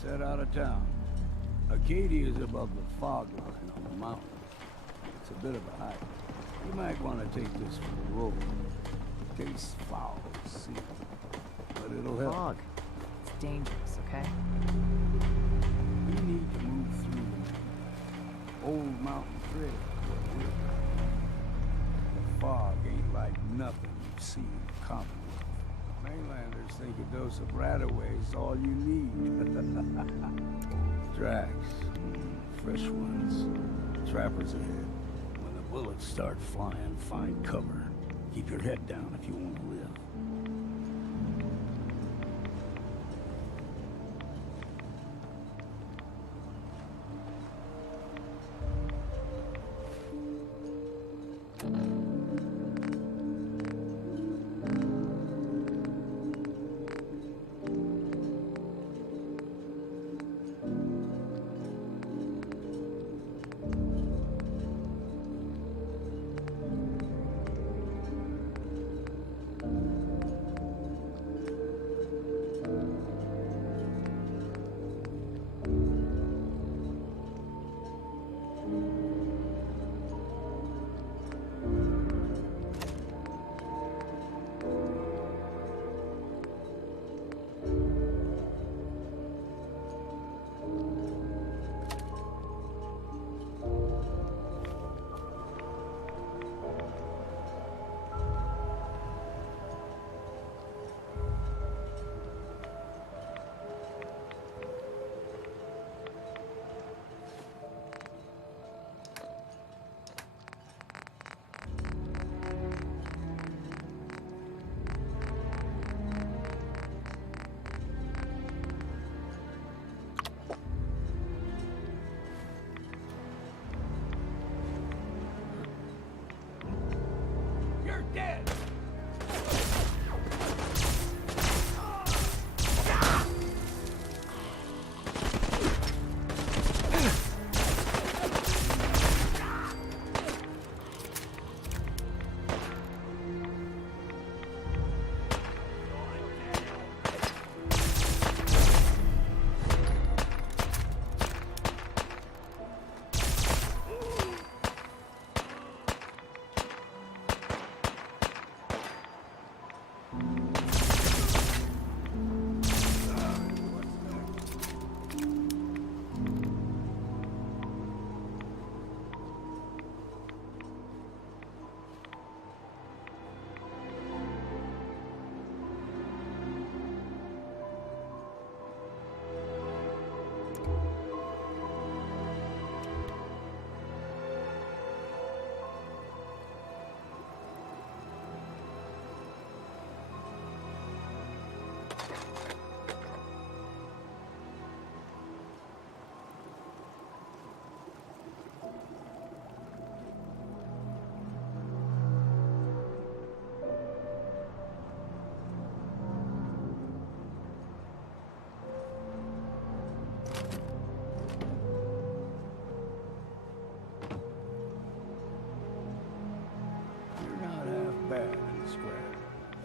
Let's head out of town. Acadia is above the fog line on the mountain. It's a bit of a hike. You might want to take this for a roll. Tastes foul, see, but it'll help. Fog. It's dangerous, okay? We need to move through the old mountain trail. The fog ain't like nothing you've seen in the Commonwealth. Mainlanders think a dose of Radaway is all you need. Tracks. Fresh ones. Trappers ahead. When the bullets start flying, find cover. Keep your head down if you want to live.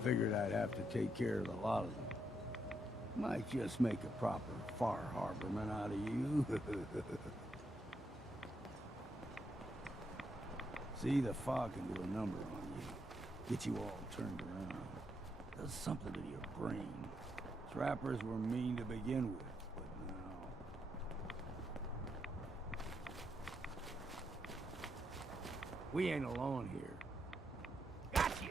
figured I'd have to take care of a lot of them. Might just make a proper Far Harborman out of you. See, the fog can do a number on you. Get you all turned around. Does something to your brain. Trappers were mean to begin with, but now... We ain't alone here. Got you!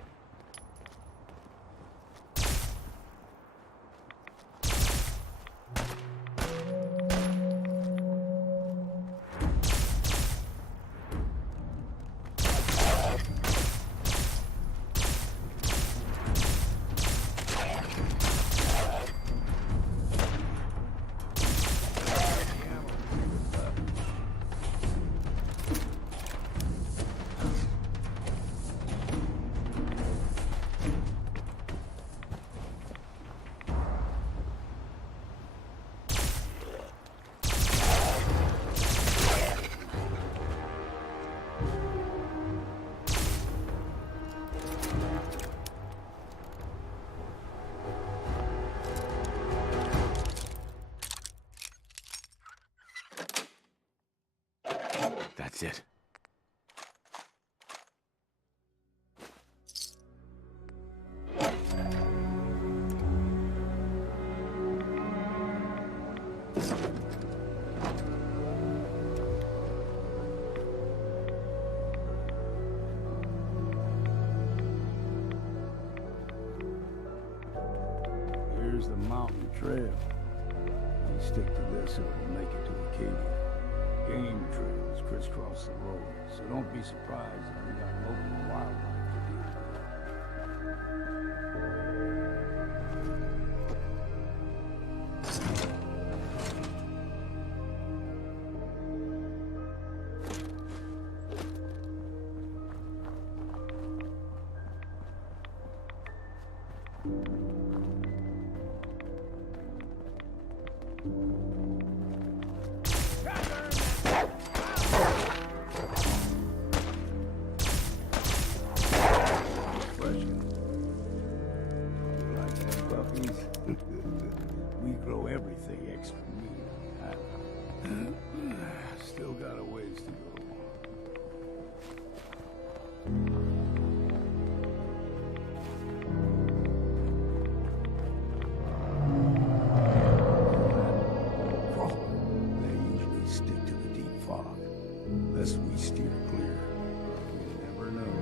That's it. Here's the mountain trail. You stick to this and we'll make it to Acadia. Game trails crisscross the road, so don't be surprised if we got local wildlife to deal we grow everything extra mean. Still got a ways to go. They usually stick to the deep fog, unless we steer clear. You never know.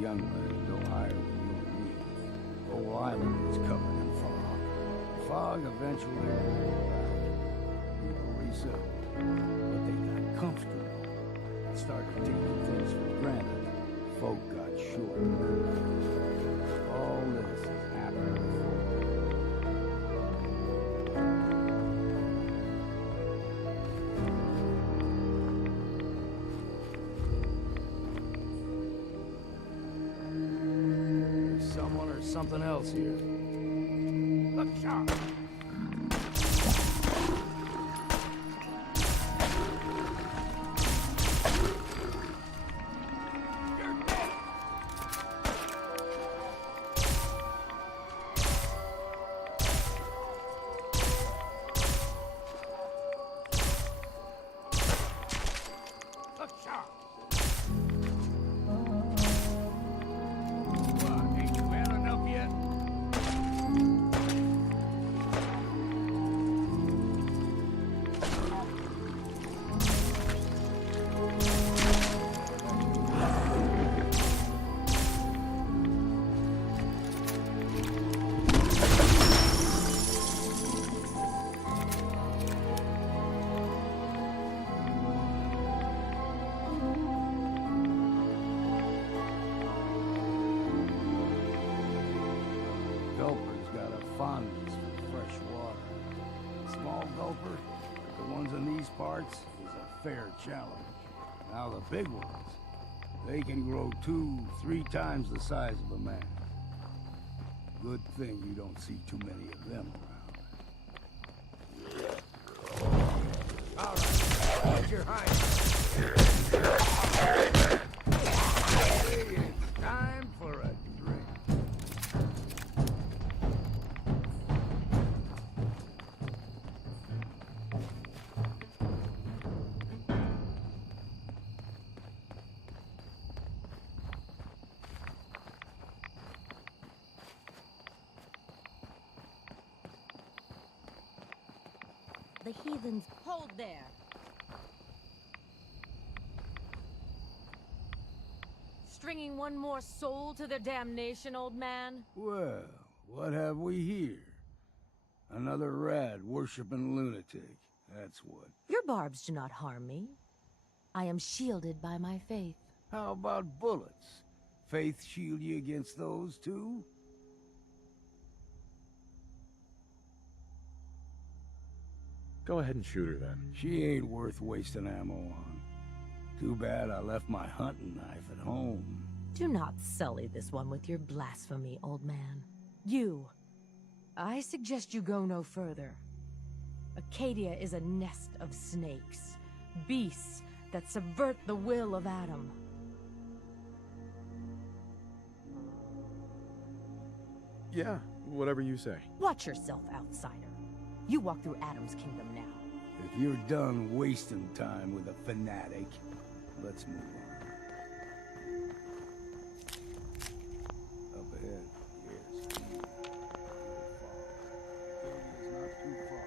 Young men go higher than you and me. The whole island is covered in fog. Fog eventually will roll back. People resettle, but they got comfortable and started taking things for granted. Folk got short memories. All this has happened before. Someone or something else here. Look sharp! You're dead! Look sharp! Ain't you had enough yet? Gulper's got a fondness for fresh water. Small gulper, like the ones in these parts, is a fair challenge. Now the big ones, they can grow 2-3 times the size of a man. Good thing you don't see too many of them around. All right, get your hind. Hey, it's time for a drink. The heathens hold there. Stringing one more soul to their damnation, old man? Well, what have we here? Another rad-worshipping lunatic. That's what. Your barbs do not harm me. I am shielded by my faith. How about bullets? Faith shield you against those, too? Go ahead and shoot her then. She ain't worth wasting ammo on. Too bad I left my hunting knife at home. Do not sully this one with your blasphemy, old man. You. I suggest you go no further. Acadia is a nest of snakes. Beasts that subvert the will of Adam. Yeah, whatever you say. Watch yourself, outsider. You walk through Adam's kingdom now. If you're done wasting time with a fanatic, let's move on. Up ahead, yes. It's not too far.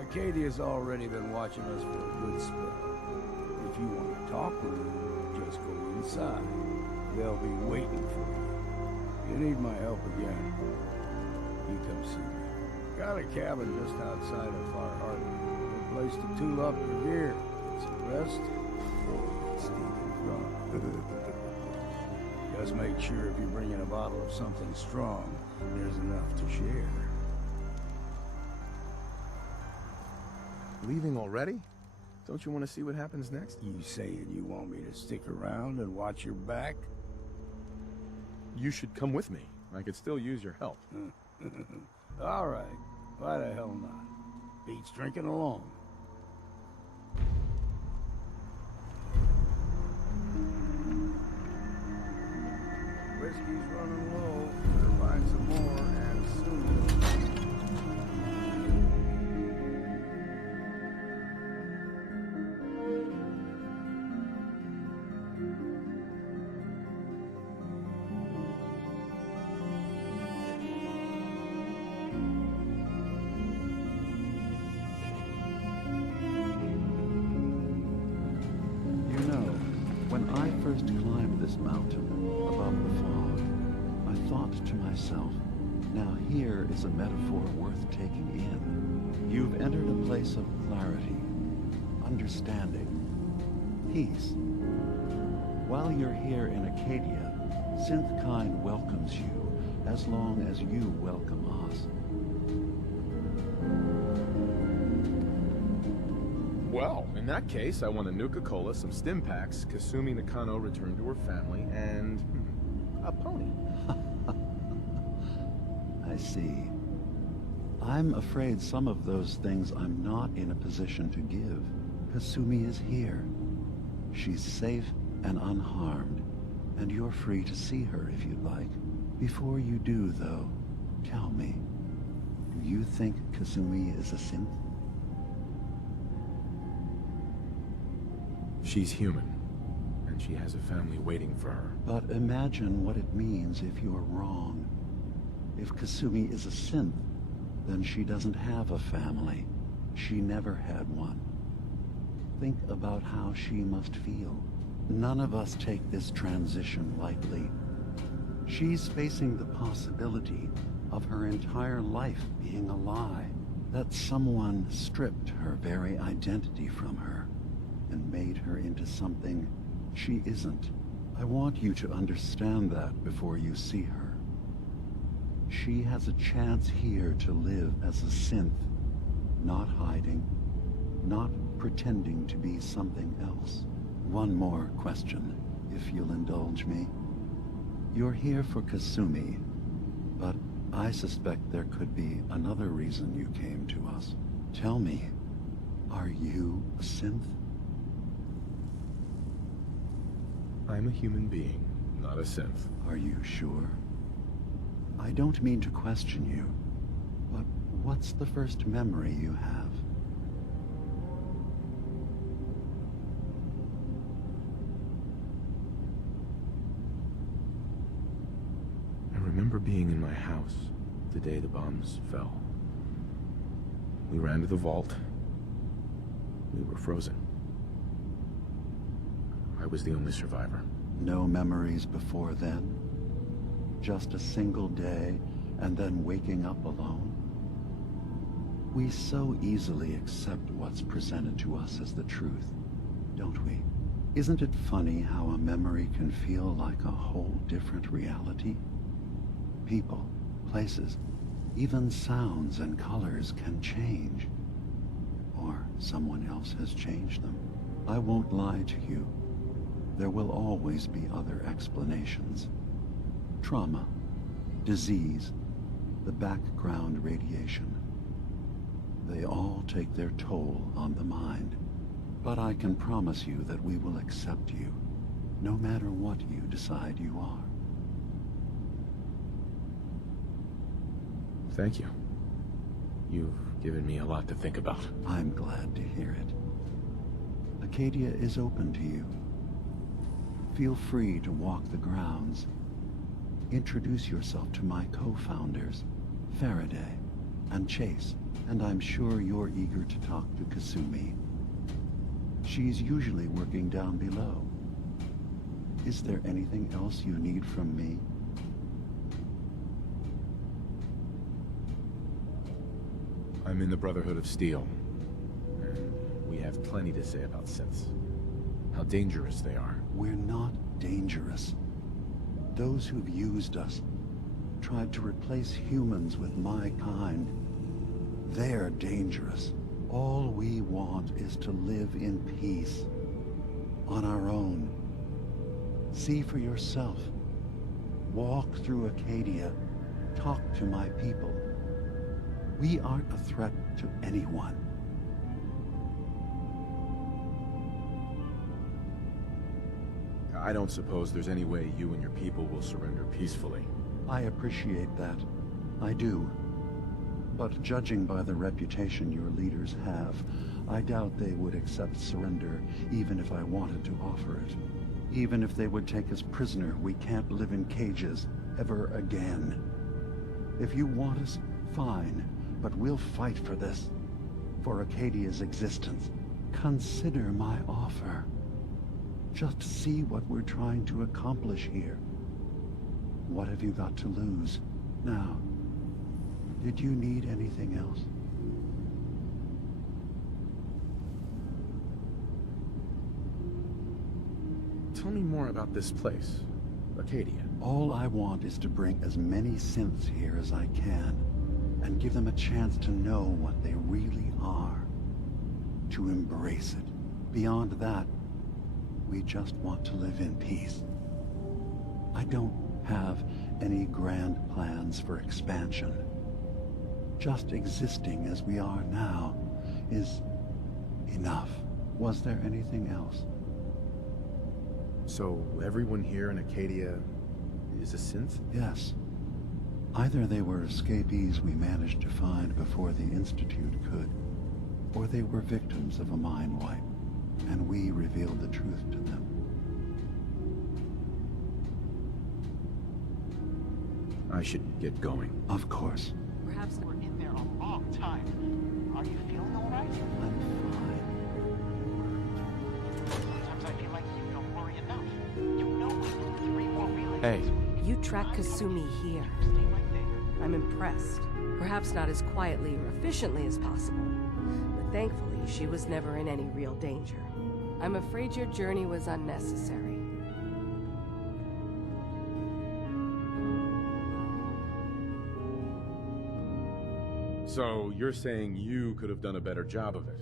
Acadia's already been watching us for a good spell. If you want to talk with them, just go inside. They'll be waiting for you. If you need my help again, you come see me. Got a cabin just outside of Far Harbor. Good place to tool up your gear, get some rest, or stinking drunk. Just make sure if you're bringing a bottle of something strong, there's enough to share. Leaving already? Don't you want to see what happens next? You saying you want me to stick around and watch your back? You should come with me. I could still use your help. All right. Why the hell not? Beats drinking alone. Whiskey's running low. Better find some more, and soon. First climbed this mountain above the fog, I thought to myself, now here is a metaphor worth taking in. You've entered a place of clarity, understanding, peace. While you're here in Acadia, Synthkind welcomes you as long as you welcome us. Well, in that case, I want a Nuka-Cola, some stim packs, Kasumi Nakano returned to her family, and a pony. I see. I'm afraid some of those things I'm not in a position to give. Kasumi is here. She's safe and unharmed, and you're free to see her if you'd like. Before you do, though, tell me, do you think Kasumi is a synth? She's human, and she has a family waiting for her. But imagine what it means if you're wrong. If Kasumi is a synth, then she doesn't have a family. She never had one. Think about how she must feel. None of us take this transition lightly. She's facing the possibility of her entire life being a lie, that someone stripped her very identity from her and made her into something she isn't. I want you to understand that before you see her. She has a chance here to live as a synth, not hiding, not pretending to be something else. One more question, if you'll indulge me. You're here for Kasumi, but I suspect there could be another reason you came to us. Tell me, are you a synth? I'm a human being, not a synth. Are you sure? I don't mean to question you, but what's the first memory you have? I remember being in my house the day the bombs fell. We ran to the vault. We were frozen. I was the only survivor. No memories before then? Just a single day, and then waking up alone? We so easily accept what's presented to us as the truth, don't we? Isn't it funny how a memory can feel like a whole different reality? People, places, even sounds and colors can change. Or someone else has changed them. I won't lie to you. There will always be other explanations. Trauma, disease, the background radiation. They all take their toll on the mind. But I can promise you that we will accept you, no matter what you decide you are. Thank you. You've given me a lot to think about. I'm glad to hear it. Acadia is open to you. Feel free to walk the grounds. Introduce yourself to my co-founders, Faraday and Chase, and I'm sure you're eager to talk to Kasumi. She's usually working down below. Is there anything else you need from me? I'm in the Brotherhood of Steel, and we have plenty to say about synths. How dangerous they are. We're not dangerous. Those who've used us, tried to replace humans with my kind, they're dangerous. All we want is to live in peace, on our own. See for yourself. Walk through Acadia, talk to my people. We aren't a threat to anyone. I don't suppose there's any way you and your people will surrender peacefully. I appreciate that. I do. But judging by the reputation your leaders have, I doubt they would accept surrender even if I wanted to offer it. Even if they would take us prisoner, we can't live in cages ever again. If you want us, fine, but we'll fight for this. For Acadia's existence. Consider my offer. Just see what we're trying to accomplish here. What have you got to lose? Now, did you need anything else? Tell me more about this place, Acadia. All I want is to bring as many synths here as I can, and give them a chance to know what they really are. To embrace it. Beyond that, we just want to live in peace. I don't have any grand plans for expansion. Just existing as we are now is enough. Was there anything else? So everyone here in Acadia is a synth? Yes. Either they were escapees we managed to find before the Institute could, or they were victims of a mind wipe, and we revealed the truth to them. I should get going. Of course. Perhaps we're in there a long time. Are you feeling all right? I'm fine. Sometimes I feel like you don't worry enough. You know we need 3 more relays. Hey. You track Kasumi here. Stay right there. I'm impressed. Perhaps not as quietly or efficiently as possible, but thankfully she was never in any real danger. I'm afraid your journey was unnecessary. So, you're saying you could have done a better job of it?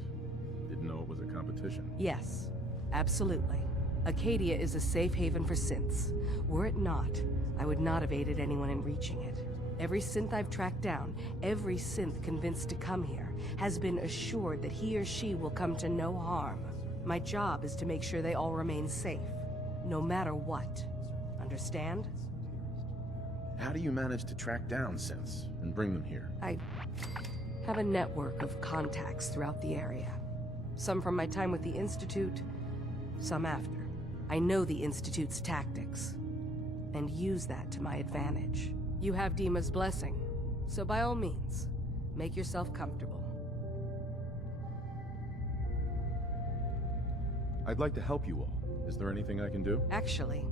Didn't know it was a competition? Yes, absolutely. Acadia is a safe haven for synths. Were it not, I would not have aided anyone in reaching it. Every synth I've tracked down, every synth convinced to come here, has been assured that he or she will come to no harm. My job is to make sure they all remain safe, no matter what. Understand? How do you manage to track down synths and bring them here? I have a network of contacts throughout the area. Some from my time with the Institute, some after. I know the Institute's tactics, and use that to my advantage. You have Dima's blessing, so by all means, make yourself comfortable. I'd like to help you all. Is there anything I can do? Actually,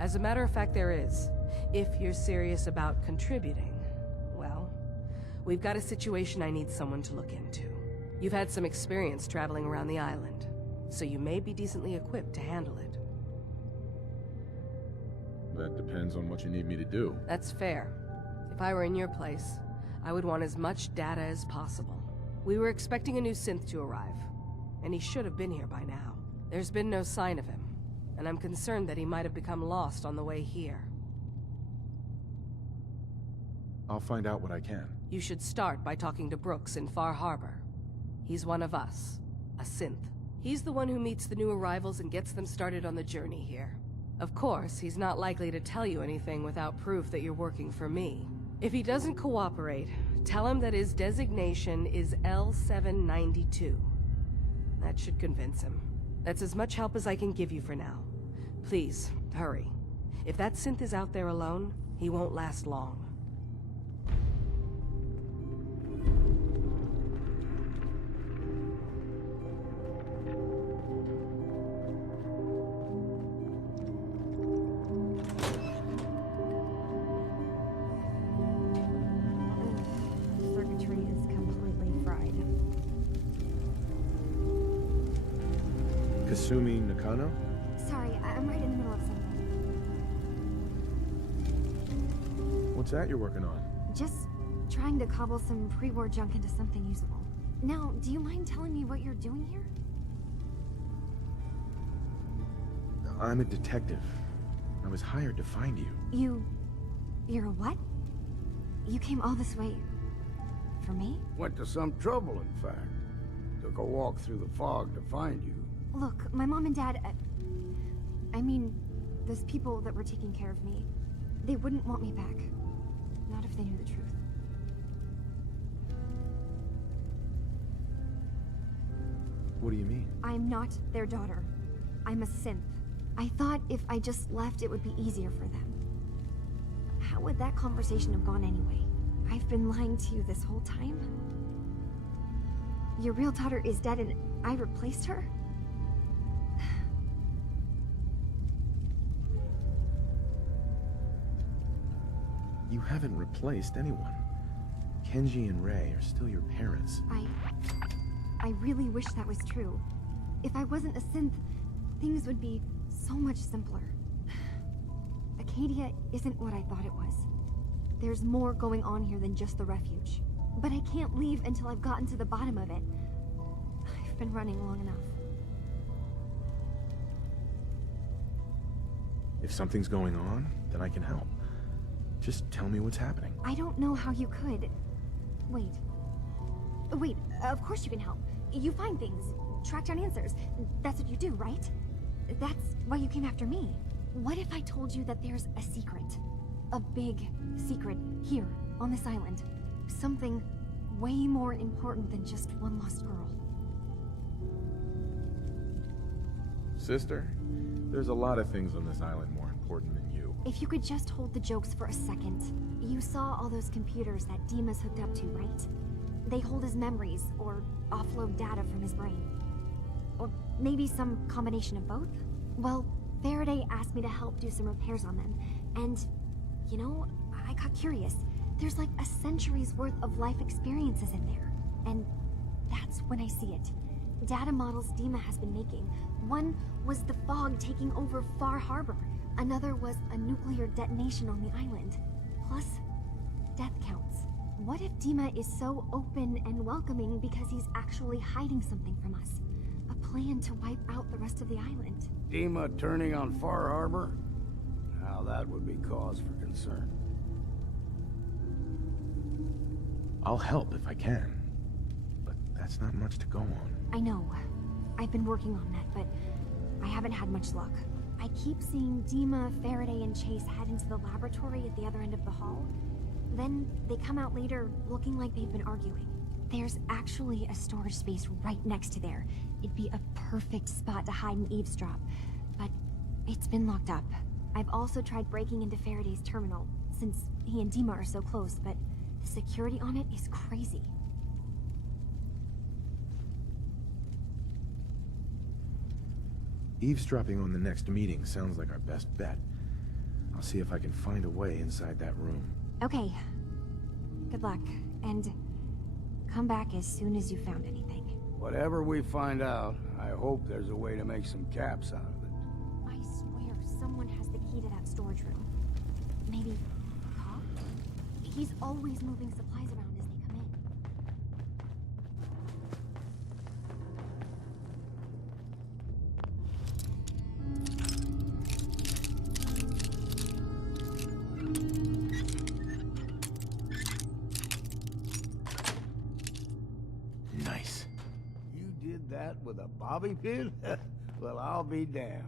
as a matter of fact, there is. If you're serious about contributing, well, we've got a situation I need someone to look into. You've had some experience traveling around the island, so you may be decently equipped to handle it. That depends on what you need me to do. That's fair. If I were in your place, I would want as much data as possible. We were expecting a new synth to arrive, and he should have been here by now. There's been no sign of him, and I'm concerned that he might have become lost on the way here. I'll find out what I can. You should start by talking to Brooks in Far Harbor. He's one of us, a synth. He's the one who meets the new arrivals and gets them started on the journey here. Of course, he's not likely to tell you anything without proof that you're working for me. If he doesn't cooperate, tell him that his designation is L792. That should convince him. That's as much help as I can give you for now. Please, hurry. If that synth is out there alone, he won't last long. Circuitry is completely fried. Kasumi Nakano? Sorry, I'm right in the middle of something. What's that you're working on? Just trying to cobble some pre-war junk into something usable. Now, do you mind telling me what you're doing here? I'm a detective. I was hired to find you. You're a what? You came all this way for me? Went to some trouble, in fact. Took a walk through the fog to find you. Look, my mom and dad, I mean, those people that were taking care of me, they wouldn't want me back. Not if they knew the truth. What do you mean? I'm not their daughter. I'm a synth. I thought if I just left, it would be easier for them. How would that conversation have gone anyway? I've been lying to you this whole time? Your real daughter is dead and I replaced her? You haven't replaced anyone. Kenji and Rei are still your parents. I really wish that was true. If I wasn't a synth, things would be so much simpler. Acadia isn't what I thought it was. There's more going on here than just the refuge. But I can't leave until I've gotten to the bottom of it. I've been running long enough. If something's going on, then I can help. Just tell me what's happening. I don't know how you could. Wait. Wait, of course you can help. You find things, track down answers. That's what you do, right? That's why you came after me. What if I told you that there's a secret? A big secret here, on this island. Something way more important than just one lost girl. Sister, there's a lot of things on this island more important than you. If you could just hold the jokes for a second. You saw all those computers that Dima's hooked up to, right? They hold his memories, or offload data from his brain. Or maybe some combination of both? Well, Faraday asked me to help do some repairs on them, and, you know, I got curious. There's like a century's worth of life experiences in there. And that's when I see it. Data models Dima has been making. One was the fog taking over Far Harbor. Another was a nuclear detonation on the island. Plus, death counts. What if Dima is so open and welcoming because he's actually hiding something from us? A plan to wipe out the rest of the island. Dima turning on Far Harbor? Now that would be cause for concern. I'll help if I can, but that's not much to go on. I know. I've been working on that, but I haven't had much luck. I keep seeing Dima, Faraday, and Chase head into the laboratory at the other end of the hall. Then they come out later looking like they've been arguing. There's actually a storage space right next to there. It'd be a perfect spot to hide and eavesdrop, but it's been locked up. I've also tried breaking into Faraday's terminal, since he and Dima are so close, but the security on it is crazy. Eavesdropping on the next meeting sounds like our best bet. I'll see if I can find a way inside that room. Okay. Good luck, and come back as soon as you found anything. Whatever we find out, I hope there's a way to make some caps out of it. I swear someone has the key to that storage room. Maybe a cop? He's always moving supplies around as they come in. Nice. You did that with a bobby pin? Well, I'll be damned.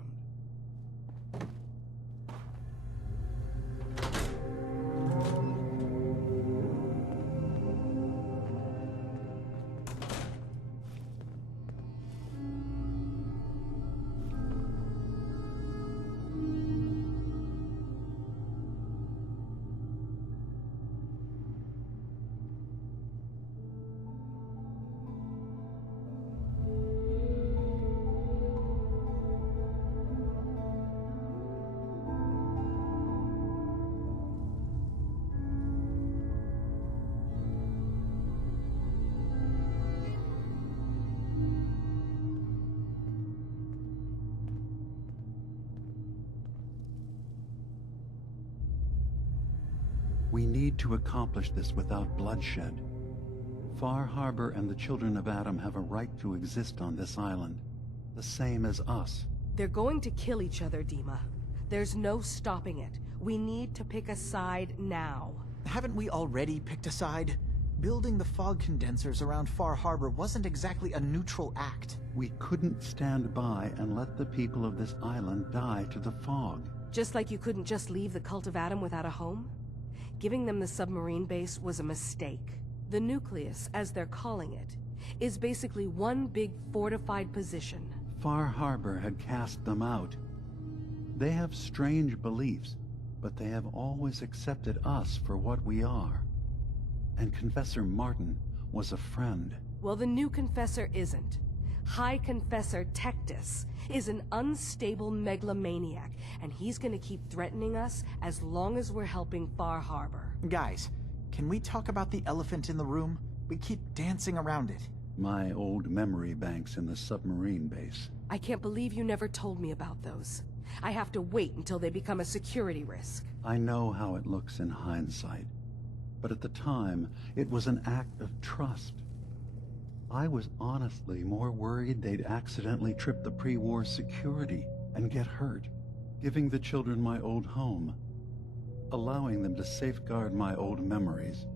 We need to accomplish this without bloodshed. Far Harbor and the children of Adam have a right to exist on this island, the same as us. They're going to kill each other, Dima. There's no stopping it. We need to pick a side now. Haven't we already picked a side? Building the fog condensers around Far Harbor wasn't exactly a neutral act. We couldn't stand by and let the people of this island die to the fog. Just like you couldn't just leave the Cult of Adam without a home? Giving them the submarine base was a mistake. The nucleus, as they're calling it, is basically one big fortified position. Far Harbor had cast them out. They have strange beliefs, but they have always accepted us for what we are. And Confessor Martin was a friend. Well, the new Confessor isn't. High Confessor Tectus is an unstable megalomaniac, and he's gonna keep threatening us as long as we're helping Far Harbor. Guys, can we talk about the elephant in the room? We keep dancing around it. My old memory banks in the submarine base. I can't believe you never told me about those. I have to wait until they become a security risk. I know how it looks in hindsight, but at the time, it was an act of trust. I was honestly more worried they'd accidentally trip the pre-war security and get hurt, giving the children my old home, allowing them to safeguard my old memories.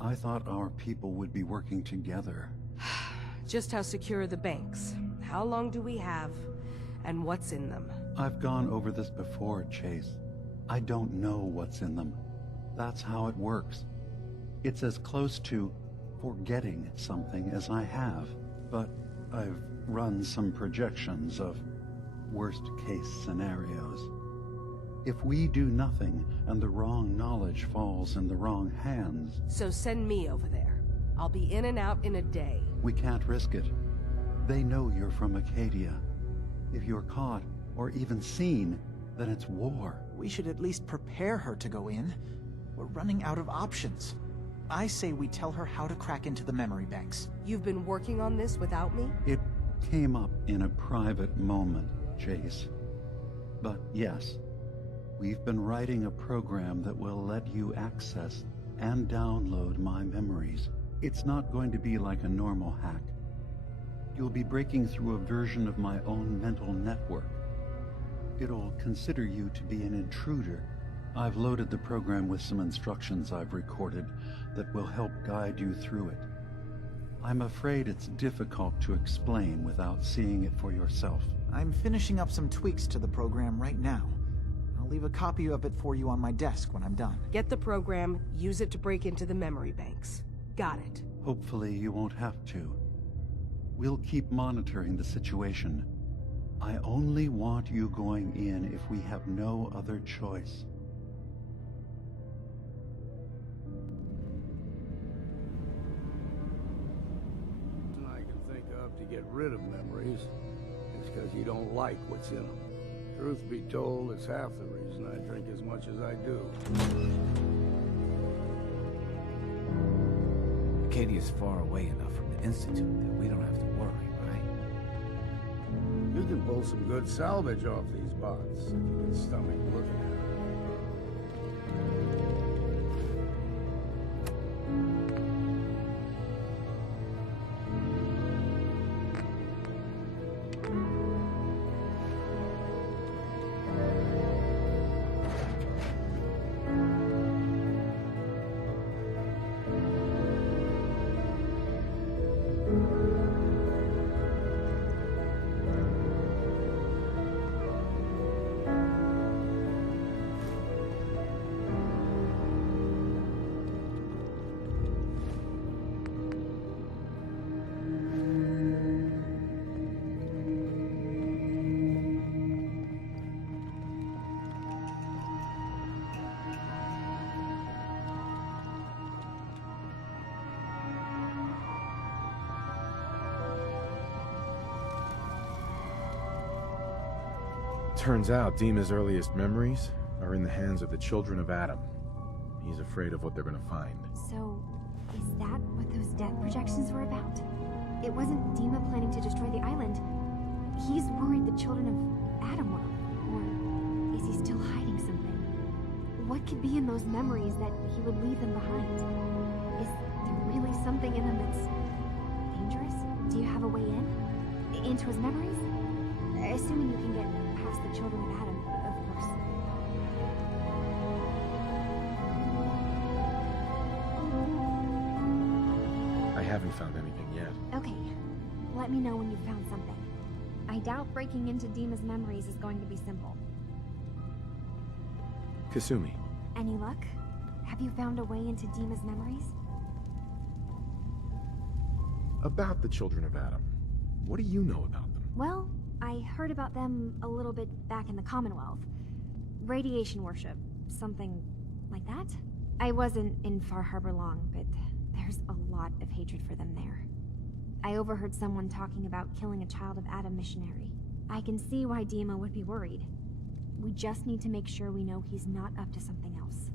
I thought our people would be working together. Just how secure are the banks? How long do we have? And what's in them? I've gone over this before, Chase. I don't know what's in them. That's how it works. It's as close to forgetting something as I have, but I've run some projections of worst-case scenarios. If we do nothing and the wrong knowledge falls in the wrong hands... So send me over there. I'll be in and out in a day. We can't risk it. They know you're from Acadia. If you're caught, or even seen, then it's war. We should at least prepare her to go in. We're running out of options. I say we tell her how to crack into the memory banks. You've been working on this without me? It came up in a private moment, Chase. But yes, we've been writing a program that will let you access and download my memories. It's not going to be like a normal hack. You'll be breaking through a version of my own mental network. It'll consider you to be an intruder. I've loaded the program with some instructions I've recorded that will help guide you through it. I'm afraid it's difficult to explain without seeing it for yourself. I'm finishing up some tweaks to the program right now. I'll leave a copy of it for you on my desk when I'm done. Get the program, use it to break into the memory banks. Got it. Hopefully you won't have to. We'll keep monitoring the situation. I only want you going in if we have no other choice. I can think of to get rid of memories is because you don't like what's in them. Truth be told, it's half the reason I drink as much as I do. Acadia's far away enough from the Institute that we don't have to worry, right? You can pull some good salvage off these bots if you can stomach looking at them. Turns out Dima's earliest memories are in the hands of the children of Adam. He's afraid of what they're gonna find. So, is that what those death projections were about? It wasn't Dima planning to destroy the island. He's worried the children of Adam will. Or is he still hiding something? What could be in those memories that he would leave them behind? Is there really something in them that's dangerous? Do you have a way in? Into his memories? Assuming you can get past the children of Adam, of course. I haven't found anything yet. Okay, let me know when you've found something. I doubt breaking into Dima's memories is going to be simple. Kasumi. Any luck? Have you found a way into Dima's memories? About the children of Adam, what do you know about them? Well, I heard about them a little bit back in the Commonwealth. Radiation worship, something like that? I wasn't in Far Harbor long, but there's a lot of hatred for them there. I overheard someone talking about killing a child of Adam missionary. I can see why Dima would be worried. We just need to make sure we know he's not up to something else.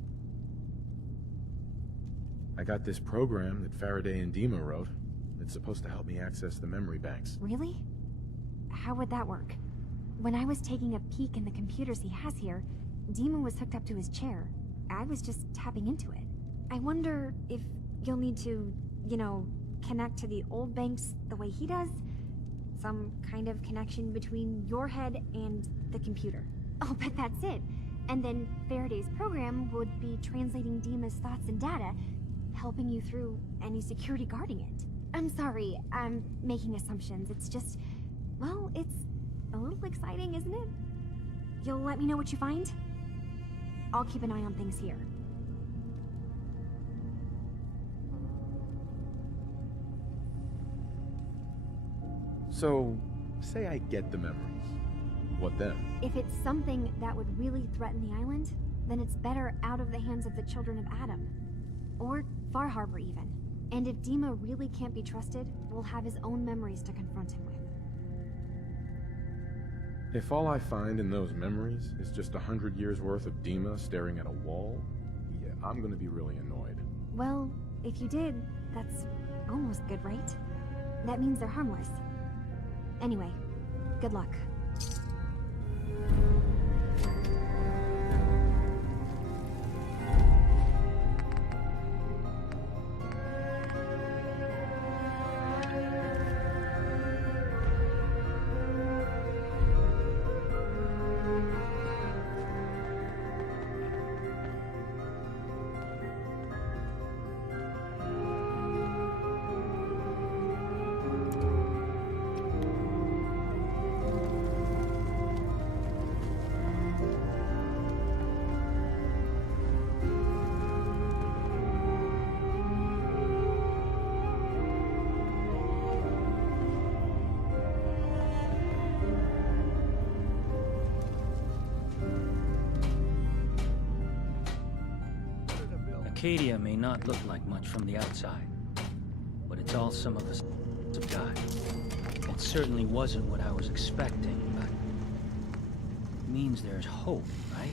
I got this program that Faraday and Dima wrote. It's supposed to help me access the memory banks. Really? How would that work? When I was taking a peek in the computers he has here, Dima was hooked up to his chair. I was just tapping into it. I wonder if you'll need to, connect to the old banks the way he does? Some kind of connection between your head and the computer. I'll bet that's it. And then Faraday's program would be translating Dima's thoughts and data, helping you through any security guarding it. I'm sorry, I'm making assumptions. It's just... well, it's a little exciting, isn't it? You'll let me know what you find? I'll keep an eye on things here. So, say I get the memories. What then? If it's something that would really threaten the island, then it's better out of the hands of the children of Adam. Or Far Harbor, even. And if Dima really can't be trusted, we'll have his own memories to confront him with. If all I find in those memories is just 100 years worth of Dima staring at a wall, yeah, I'm gonna be really annoyed. Well, if you did, that's almost good, right? That means they're harmless. Anyway, good luck. Acadia may not look like much from the outside, but it's all some of us have got. It certainly wasn't what I was expecting, but it means there's hope, right?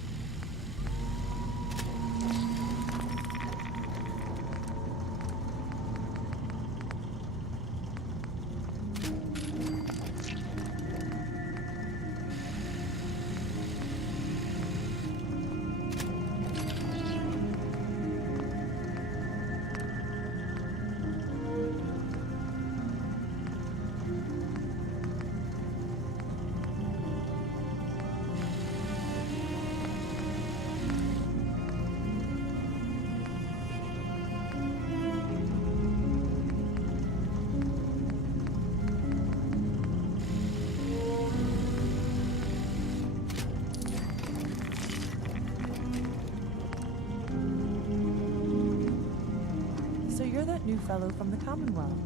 So you're that new fellow from the Commonwealth.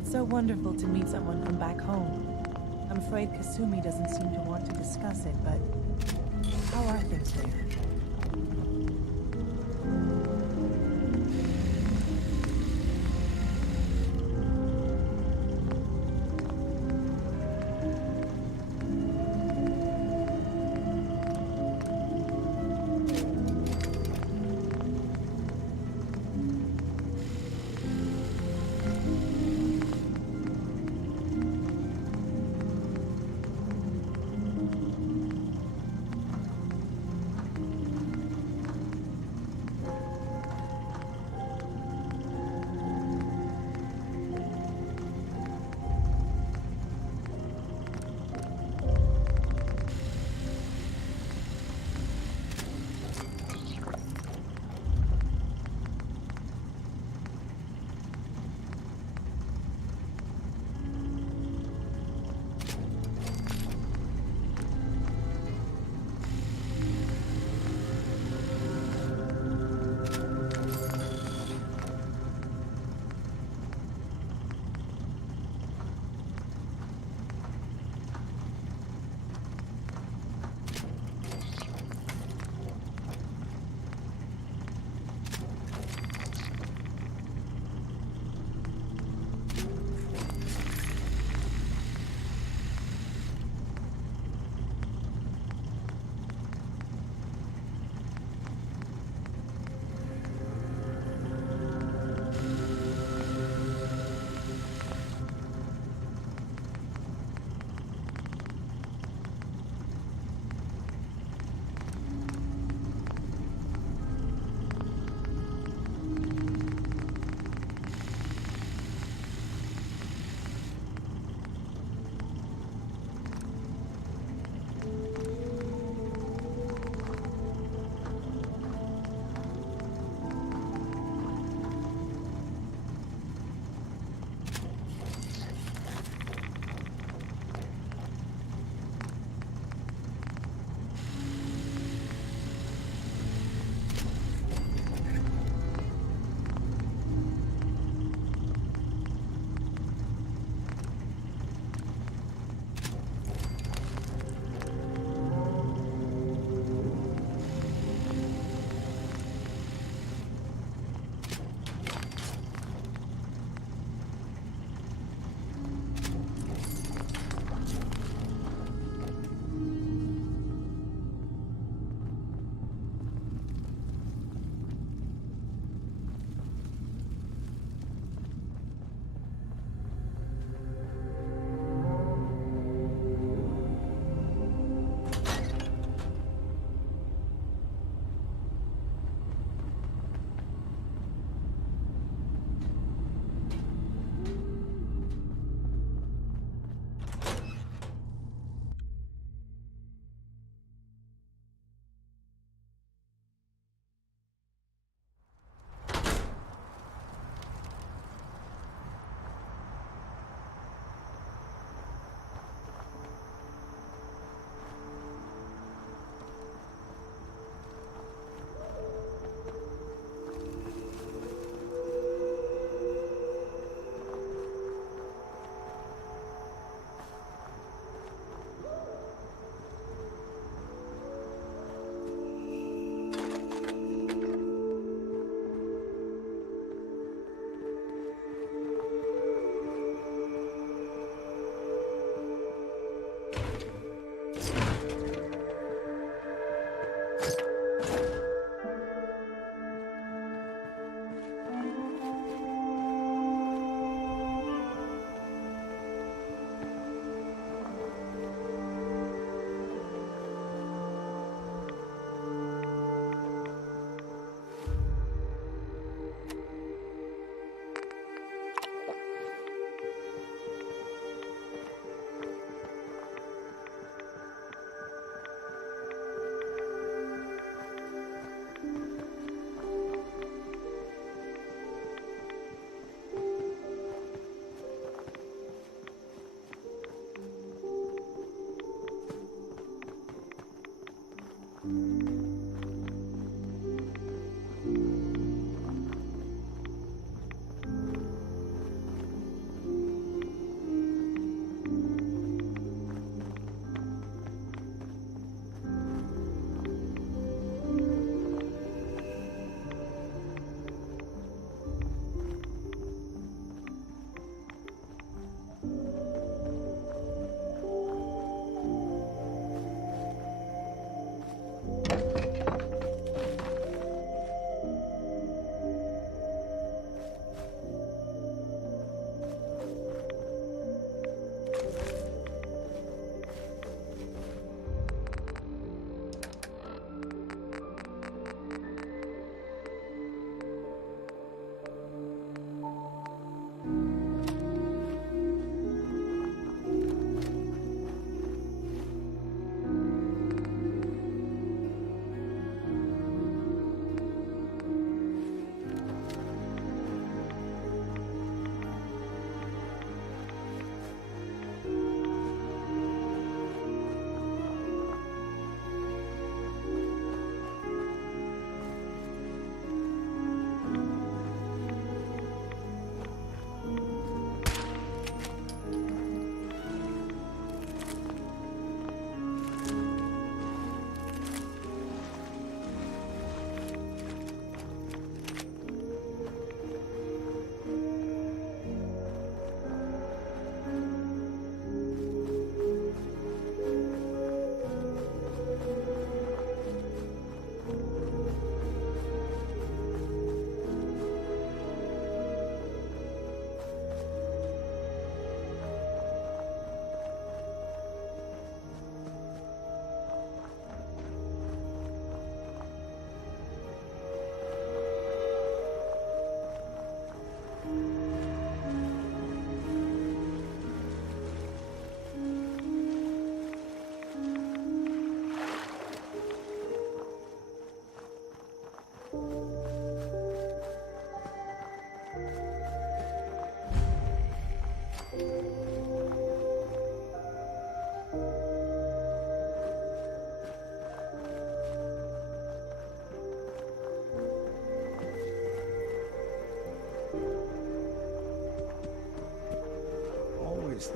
It's so wonderful to meet someone from back home. I'm afraid Kasumi doesn't seem to want to discuss it, but how are things there?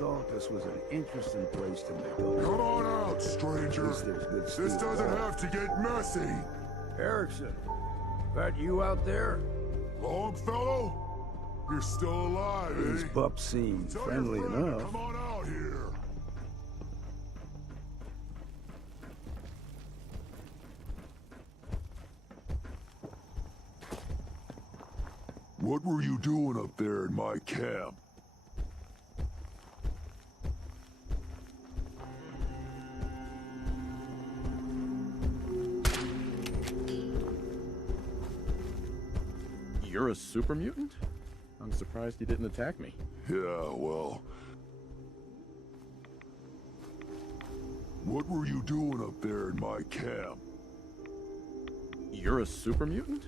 thought this was an interesting place to make Come a... on out, stranger. At least there's good This steel doesn't walls. have to get messy. Erickson, that you out there? Longfellow? You're still alive, These eh? pups seem Tell friendly your friend to enough. Come on out here. What were you doing up there in my camp? You're a super mutant? I'm surprised you didn't attack me. Yeah, well... What were you doing up there in my camp? You're a super mutant?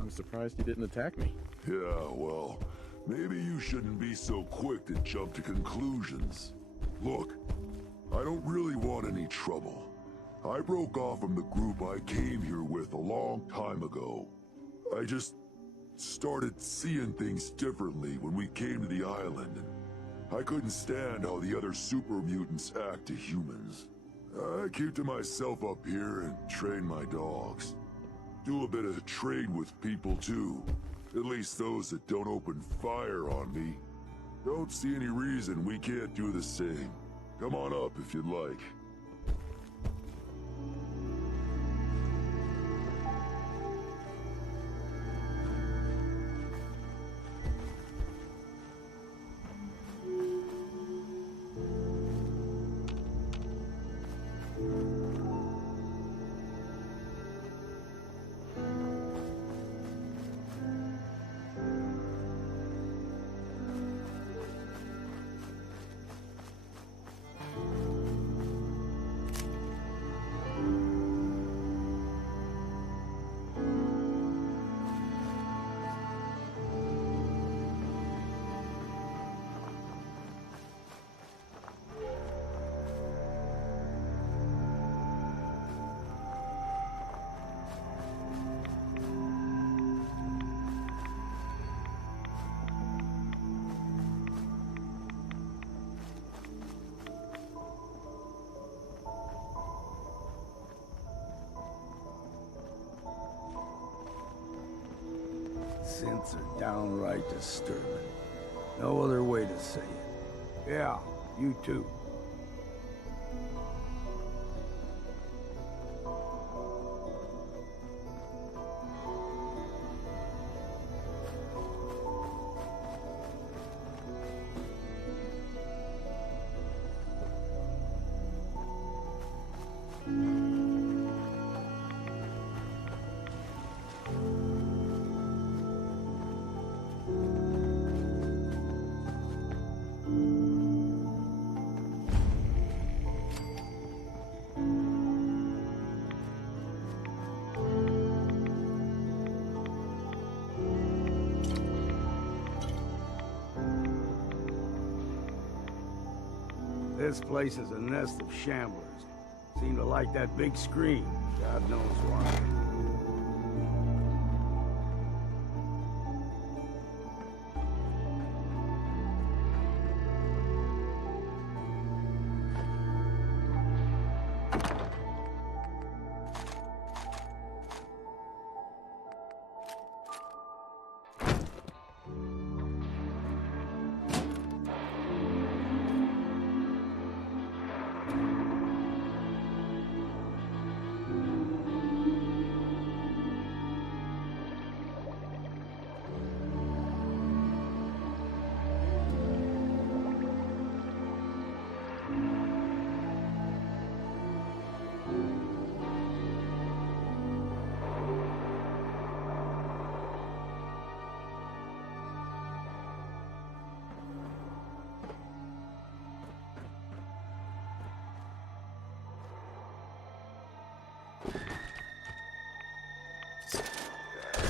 I'm surprised you didn't attack me. Yeah, well, maybe you shouldn't be so quick to jump to conclusions. Look, I don't really want any trouble. I broke off from the group I came here with a long time ago. I just started seeing things differently when we came to the island, and I couldn't stand how the other super mutants act to humans. I keep to myself up here and train my dogs. Do a bit of trade with people too. At least those that don't open fire on me. Don't see any reason we can't do the same. Come on up if you'd like. Synths are downright disturbing. No other way to say it. Yeah, you too. This place is a nest of shamblers. Seem to like that big screen. God knows why.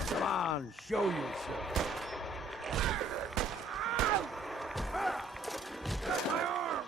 Come on, show yourself. My arm!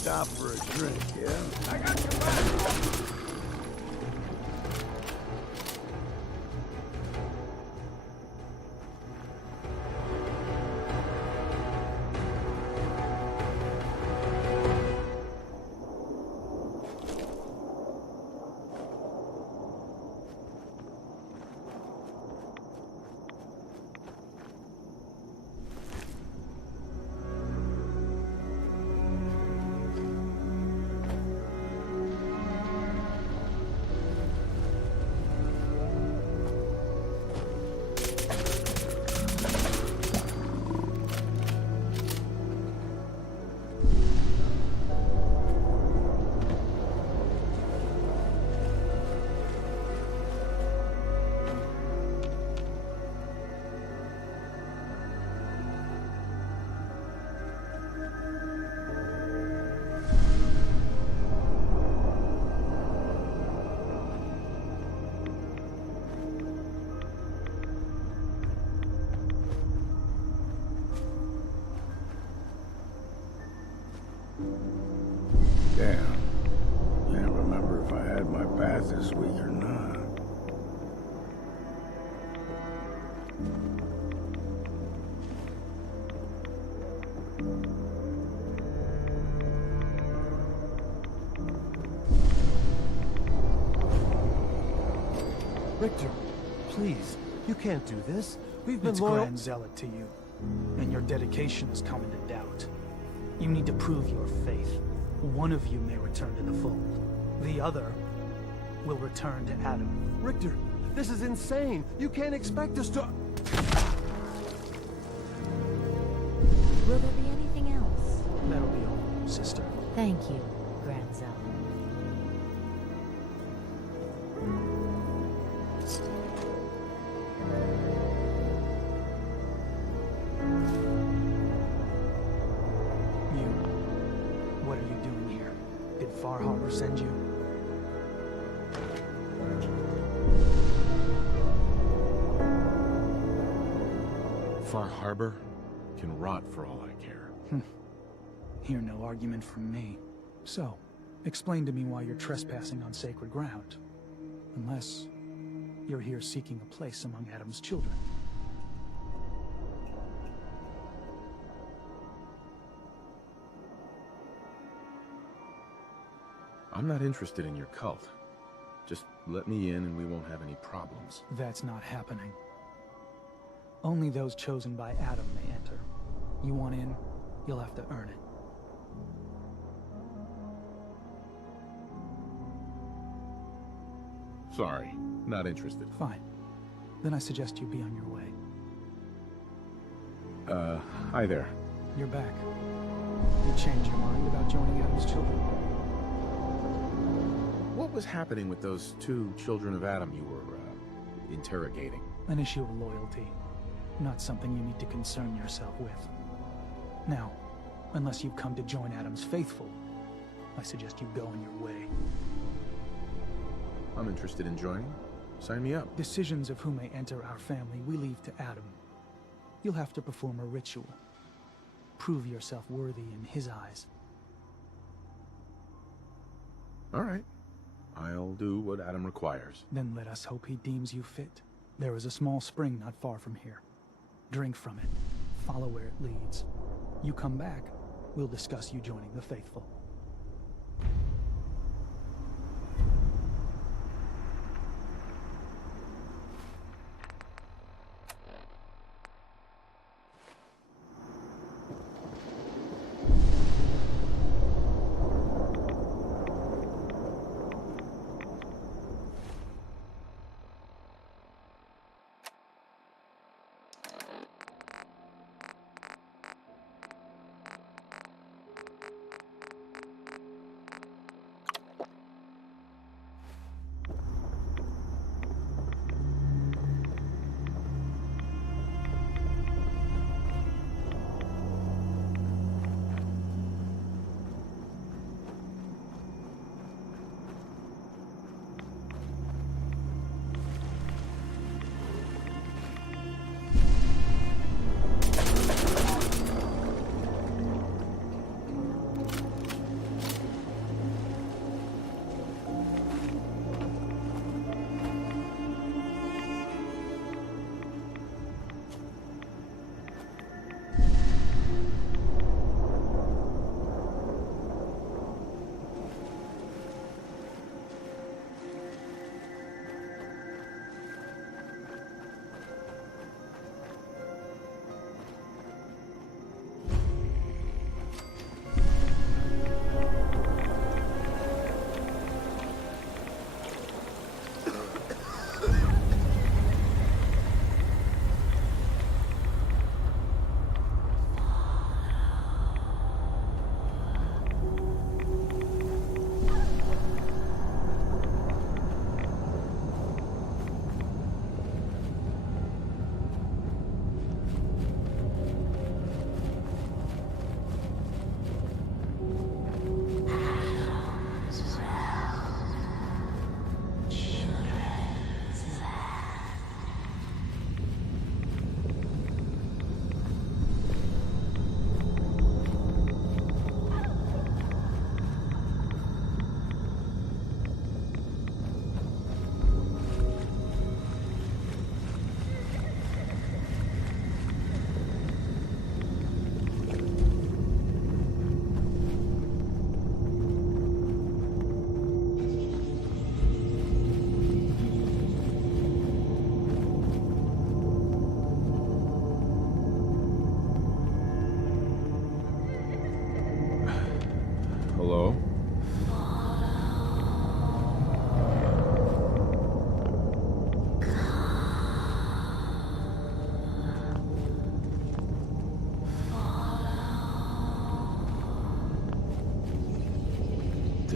stop for a drink, yeah? I got your back. Damn. Can't remember if I had my bath this week or not. Richter, please, you can't do this. We've been It's loyal. Grand Zealot to you, and your dedication has come into doubt. You need to prove your faith. One of you may return to the fold. The other will return to Adam. Richter, this is insane. You can't expect us to... Will there be anything else? That'll be all, sister. Thank you, Grand Zealot. What are you doing here? Did Far Harbor send you? Far Harbor can rot for all I care. Hear no argument from me. So, explain to me why you're trespassing on sacred ground. Unless you're here seeking a place among Adam's children. I'm not interested in your cult. Just let me in and we won't have any problems. That's not happening. Only those chosen by Adam may enter. You want in, you'll have to earn it. Sorry, not interested. Fine. Then I suggest you be on your way. Hi there. You're back. You changed your mind about joining Adam's children? What was happening with those two children of Adam you were, interrogating? An issue of loyalty. Not something you need to concern yourself with. Now, unless you've come to join Adam's faithful, I suggest you go on your way. I'm interested in joining. Sign me up. Decisions of who may enter our family we leave to Adam. You'll have to perform a ritual. Prove yourself worthy in his eyes. All right. I'll do what Adam requires. Then let us hope he deems you fit. There is a small spring not far from here. Drink from it. Follow where it leads. You come back, we'll discuss you joining the faithful.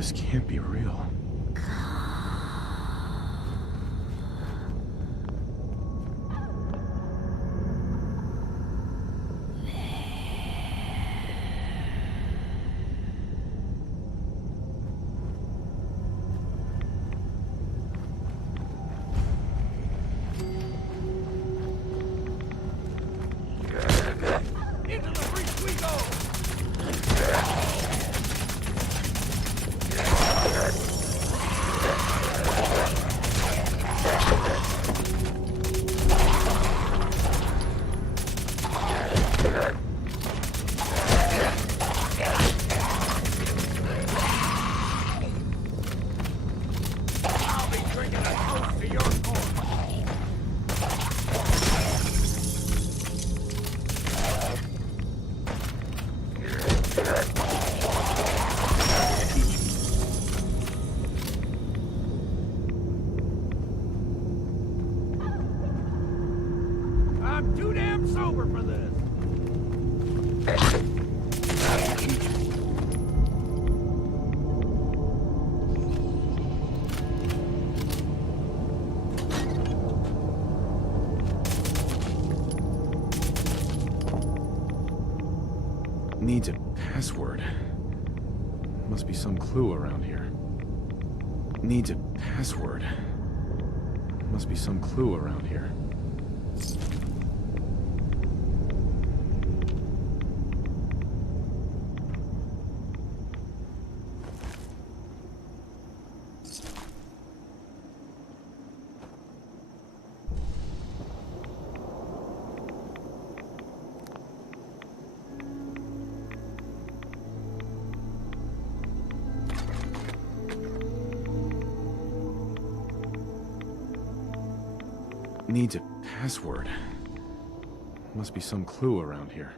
This can't be real. Into the breach we go! I'll be drinking a toast to your corpse. I'm too damn sober for this. Needs a password. Must be some clue around here. Needs a password. Must be some clue around here. Needs a password. Must be some clue around here.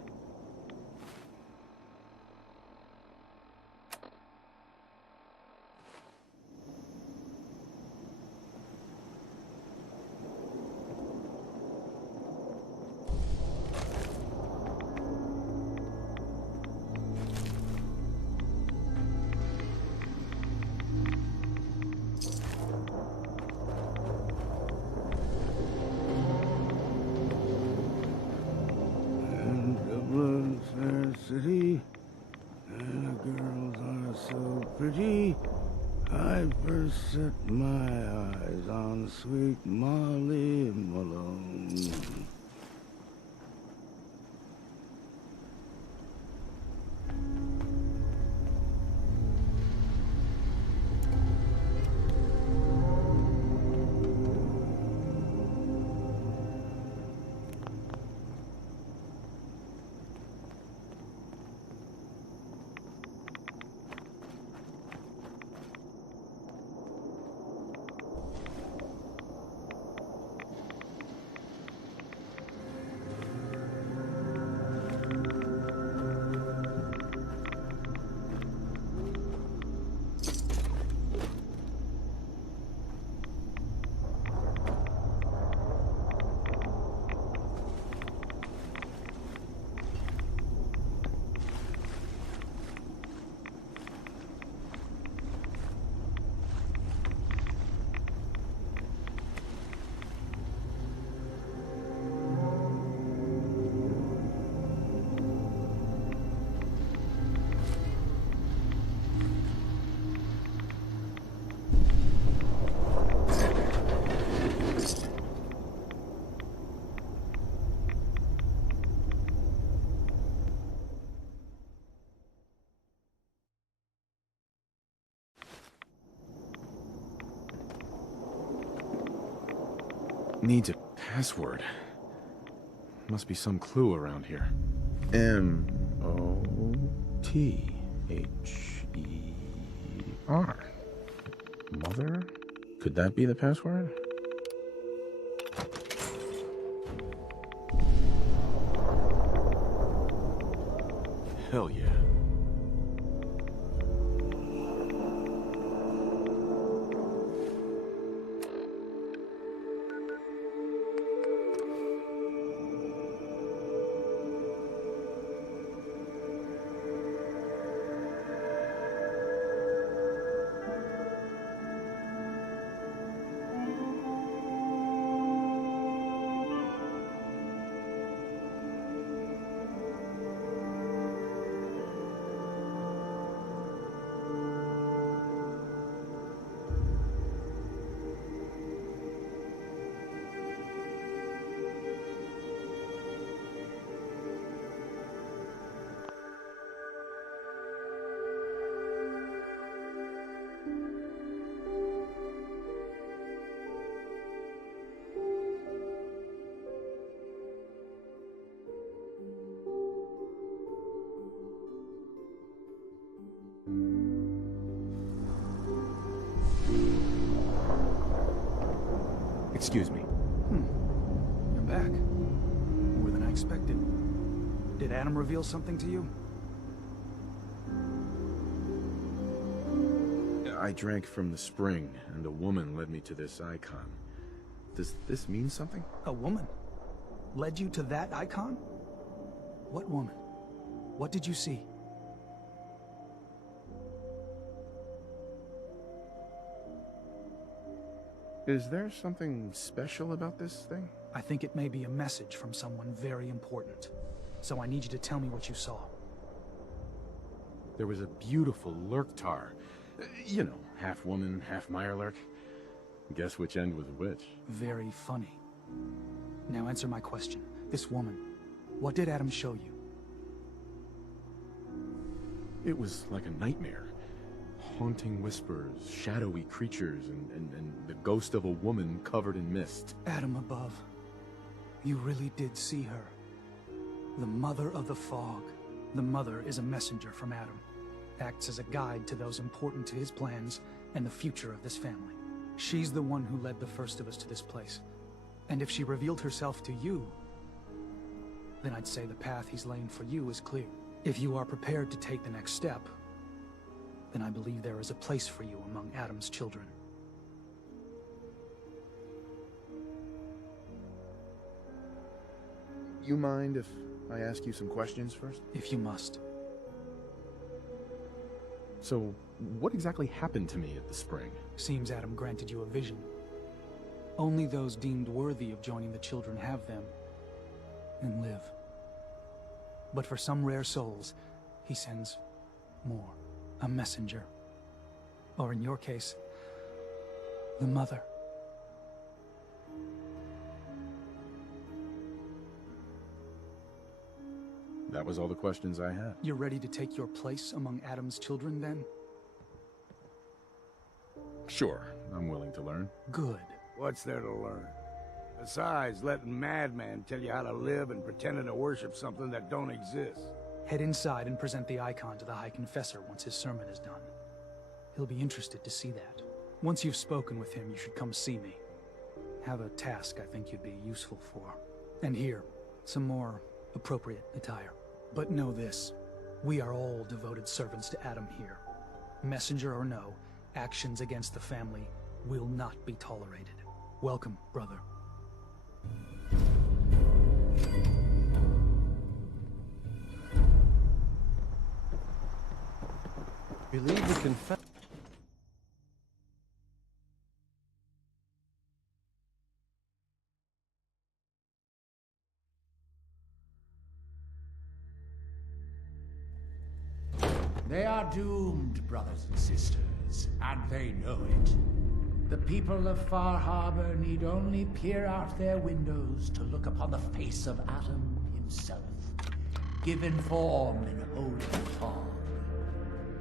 City, and the girls are so pretty. I first set my eyes on sweet Molly Malone. Needs a password. Must be some clue around here. M-O-T-H-E-R. Mother? Could that be the password? Hell yeah. Excuse me. You're back. More than I expected. Did Adam reveal something to you? I drank from the spring, and a woman led me to this icon. Does this mean something? A woman? Led you to that icon? What woman? What did you see? Is there something special about this thing? I think it may be a message from someone very important. So I need you to tell me what you saw. There was a beautiful Lurktar. You know, half woman, half Mirelurk. Guess which end was which? Very funny. Now answer my question. This woman, what did Adam show you? It was like a nightmare. Haunting whispers, shadowy creatures, and the ghost of a woman covered in mist. Adam above. You really did see her. The Mother of the Fog. The Mother is a messenger from Adam. Acts as a guide to those important to his plans and the future of this family. She's the one who led the first of us to this place. And if she revealed herself to you, then I'd say the path he's laying for you is clear. If you are prepared to take the next step, then I believe there is a place for you among Adam's children. You mind if I ask you some questions first? If you must. So, what exactly happened to me at the spring? Seems Adam granted you a vision. Only those deemed worthy of joining the children have them, and live. But for some rare souls, he sends more. A messenger. Or in your case, the Mother. That was all the questions I had. You're ready to take your place among Adam's children, then? Sure, I'm willing to learn. Good. What's there to learn? Besides, letting madmen tell you how to live and pretending to worship something that don't exist. Head inside and present the icon to the High Confessor once his sermon is done. He'll be interested to see that. Once you've spoken with him, you should come see me. Have a task I think you'd be useful for. And here, some more appropriate attire. But know this, we are all devoted servants to Adam here. Messenger or no, actions against the family will not be tolerated. Welcome, brother. Believe the confess. They are doomed, brothers and sisters, and they know it. The people of Far Harbor need only peer out their windows to look upon the face of Adam himself, given form in holy fog.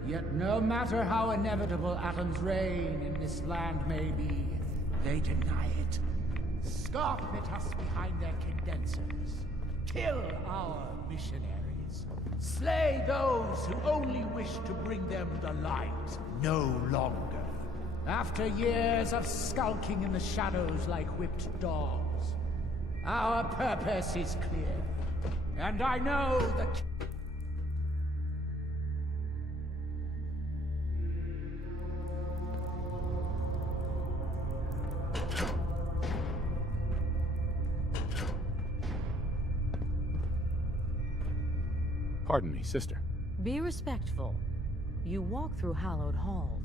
Yet no matter how inevitable Adam's reign in this land may be, they deny it. Scoff at us behind their condensers. Kill our missionaries. Slay those who only wish to bring them the light no longer. After years of skulking in the shadows like whipped dogs, our purpose is clear. And I know that... Pardon me, sister. Be respectful. You walk through hallowed halls.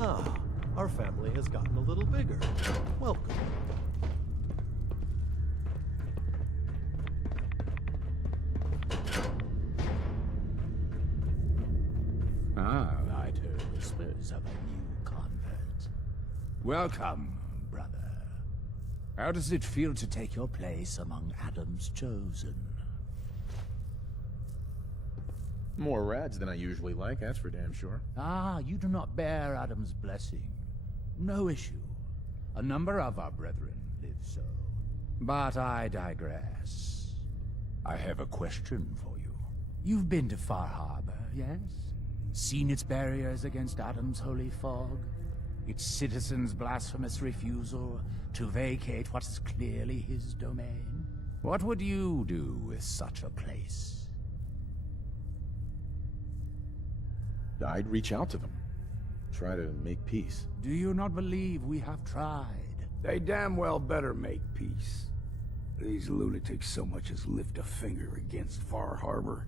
Ah, our family has gotten a little bigger. Welcome. Welcome, brother. How does it feel to take your place among Adam's chosen? More rads than I usually like, that's for damn sure. Ah, you do not bear Adam's blessing. No issue. A number of our brethren live so. But I digress. I have a question for you. You've been to Far Harbor, yes? Seen its barriers against Adam's holy fog? Its citizens' blasphemous refusal to vacate what is clearly his domain? What would you do with such a place? I'd reach out to them. Try to make peace. Do you not believe we have tried? They damn well better make peace. These lunatics so much as lift a finger against Far Harbor.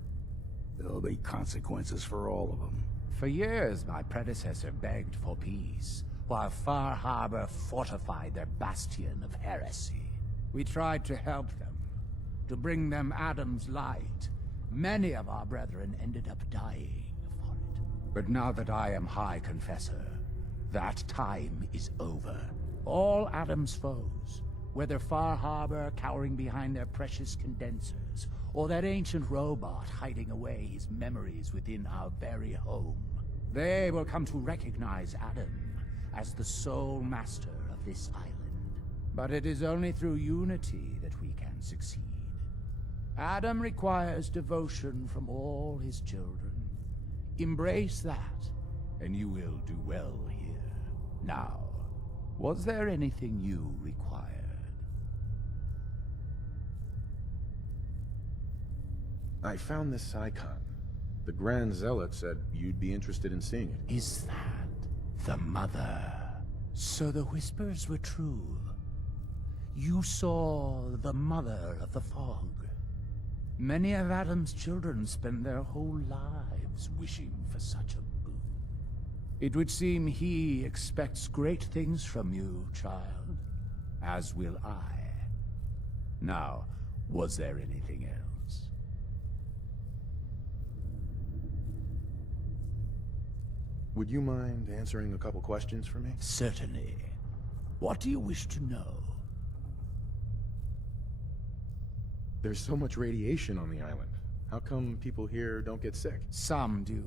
There'll be consequences for all of them. For years, my predecessor begged for peace, while Far Harbor fortified their bastion of heresy. We tried to help them, to bring them Adam's light. Many of our brethren ended up dying. But now that I am High Confessor, that time is over. All Adam's foes, whether Far Harbor cowering behind their precious condensers, or that ancient robot hiding away his memories within our very home, they will come to recognize Adam as the sole master of this island. But it is only through unity that we can succeed. Adam requires devotion from all his children. Embrace that, and you will do well here. Now, was there anything you required? I found this icon. The Grand Zealot said you'd be interested in seeing it. Is that the Mother? So the whispers were true. You saw the Mother of the Fog. Many of Adam's children spend their whole lives wishing for such a boon. It would seem he expects great things from you, child. As will I. Now, was there anything else? Would you mind answering a couple questions for me? Certainly. What do you wish to know? There's so much radiation on the island. How come people here don't get sick? Some do.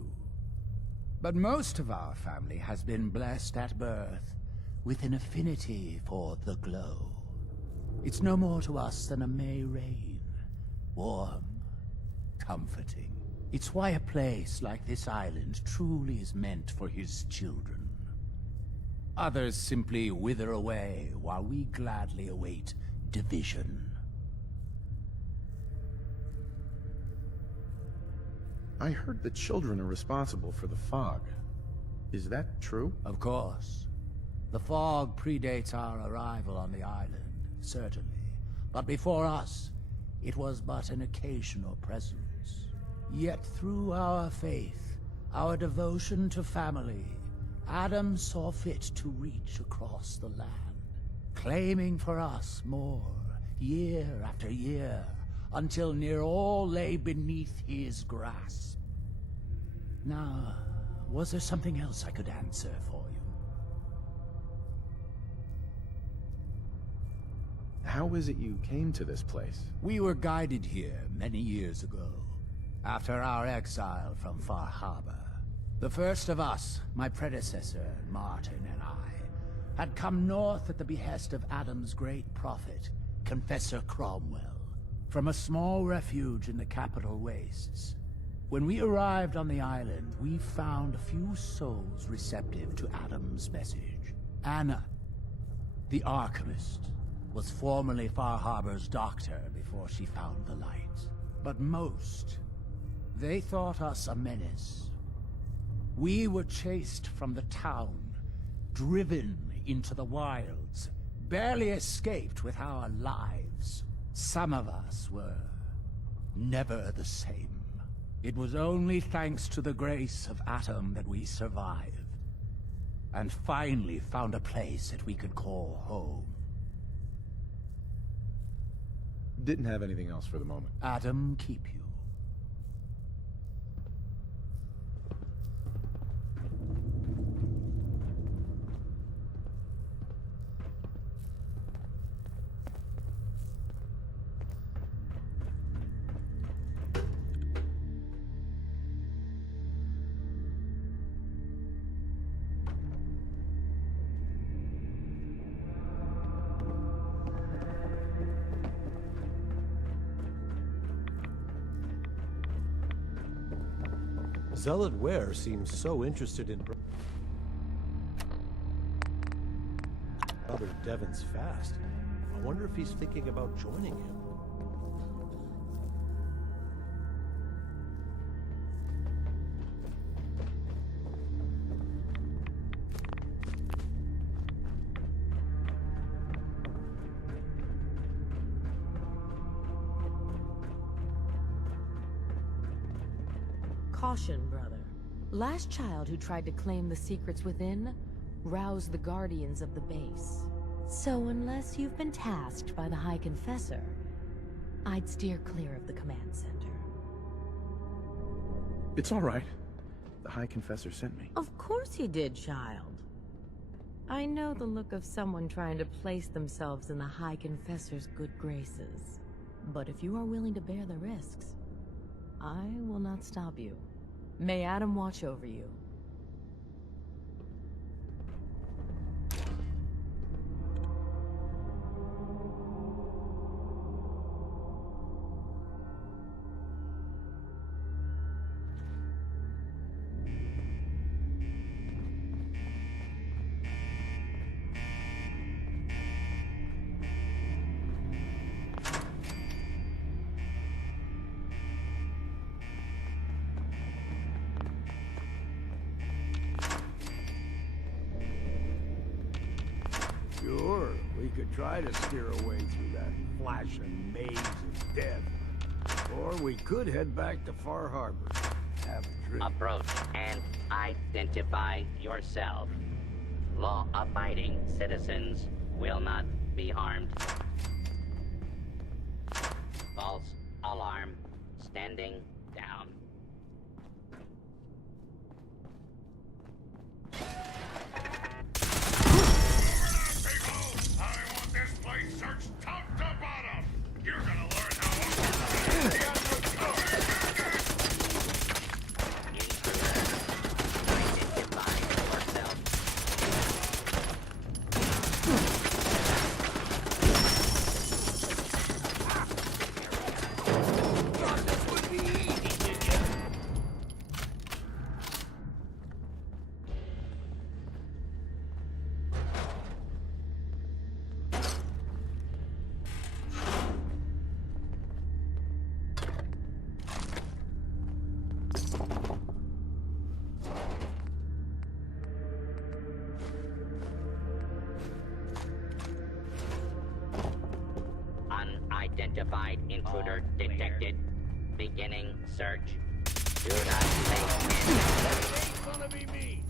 But most of our family has been blessed at birth with an affinity for the glow. It's no more to us than a May rain. Warm, comforting. It's why a place like this island truly is meant for his children. Others simply wither away while we gladly await division. I heard the children are responsible for the fog. Is that true? Of course. The fog predates our arrival on the island, certainly. But before us, it was but an occasional presence. Yet through our faith, our devotion to family, Adam saw fit to reach across the land, claiming for us more, year after year, until near all lay beneath his grasp. Now, was there something else I could answer for you? How is it you came to this place? We were guided here many years ago, after our exile from Far Harbor. The first of us, my predecessor, Martin, and I, had come north at the behest of Adam's great prophet, Confessor Cromwell, from a small refuge in the capital wastes. When we arrived on the island, we found a few souls receptive to Adam's message. Anna, the Archivist, was formerly Far Harbor's doctor before she found the light. But most, they thought us a menace. We were chased from the town, driven into the wilds, barely escaped with our lives. Some of us were never the same. It was only thanks to the grace of Adam that we survived, and finally found a place that we could call home. Didn't have anything else for the moment. Adam keep you. Zealot Ware seems so interested in Brother Devon's fast. I wonder if he's thinking about joining him. Caution, brother. Last child who tried to claim the secrets within roused the guardians of the base. So unless you've been tasked by the High Confessor, I'd steer clear of the command center. It's all right. The High Confessor sent me. Of course he did, child. I know the look of someone trying to place themselves in the High Confessor's good graces. But if you are willing to bear the risks, I will not stop you. May Adam watch over you. Sure, we could try to steer away through that flashing maze of death. Or we could head back to Far Harbor. Have a drink. Approach and identify yourself. Law-abiding citizens will not be harmed. False alarm. Standing down. Unidentified intruder detected. Beginning search. Do not make It ain't gonna be me.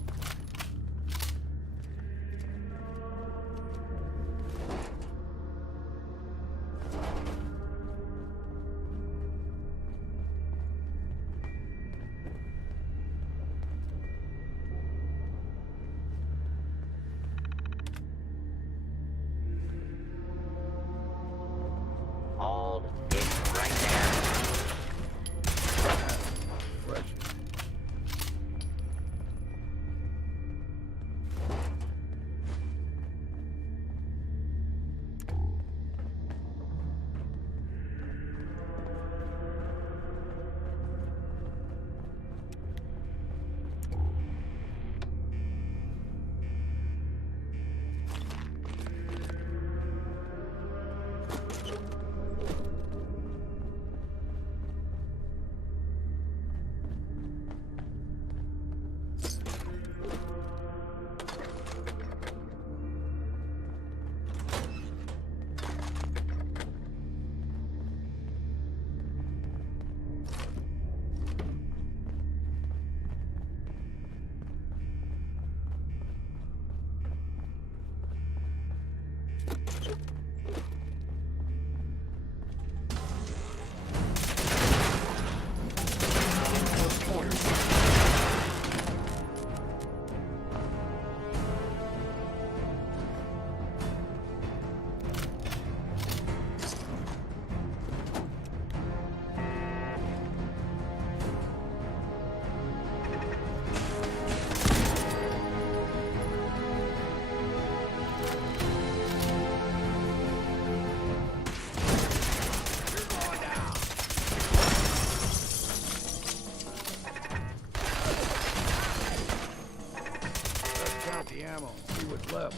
Hold it right there. Fresh. See what's left.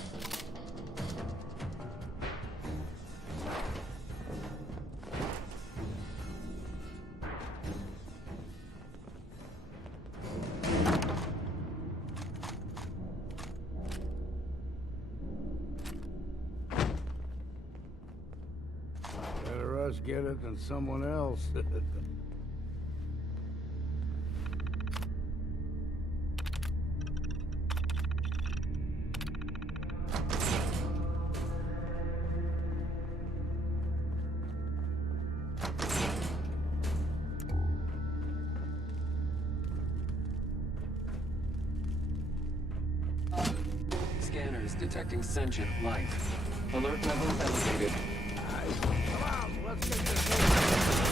Better us get it than someone else. Scanners detecting sentient life. Alert level elevated. Come on, let's get this over.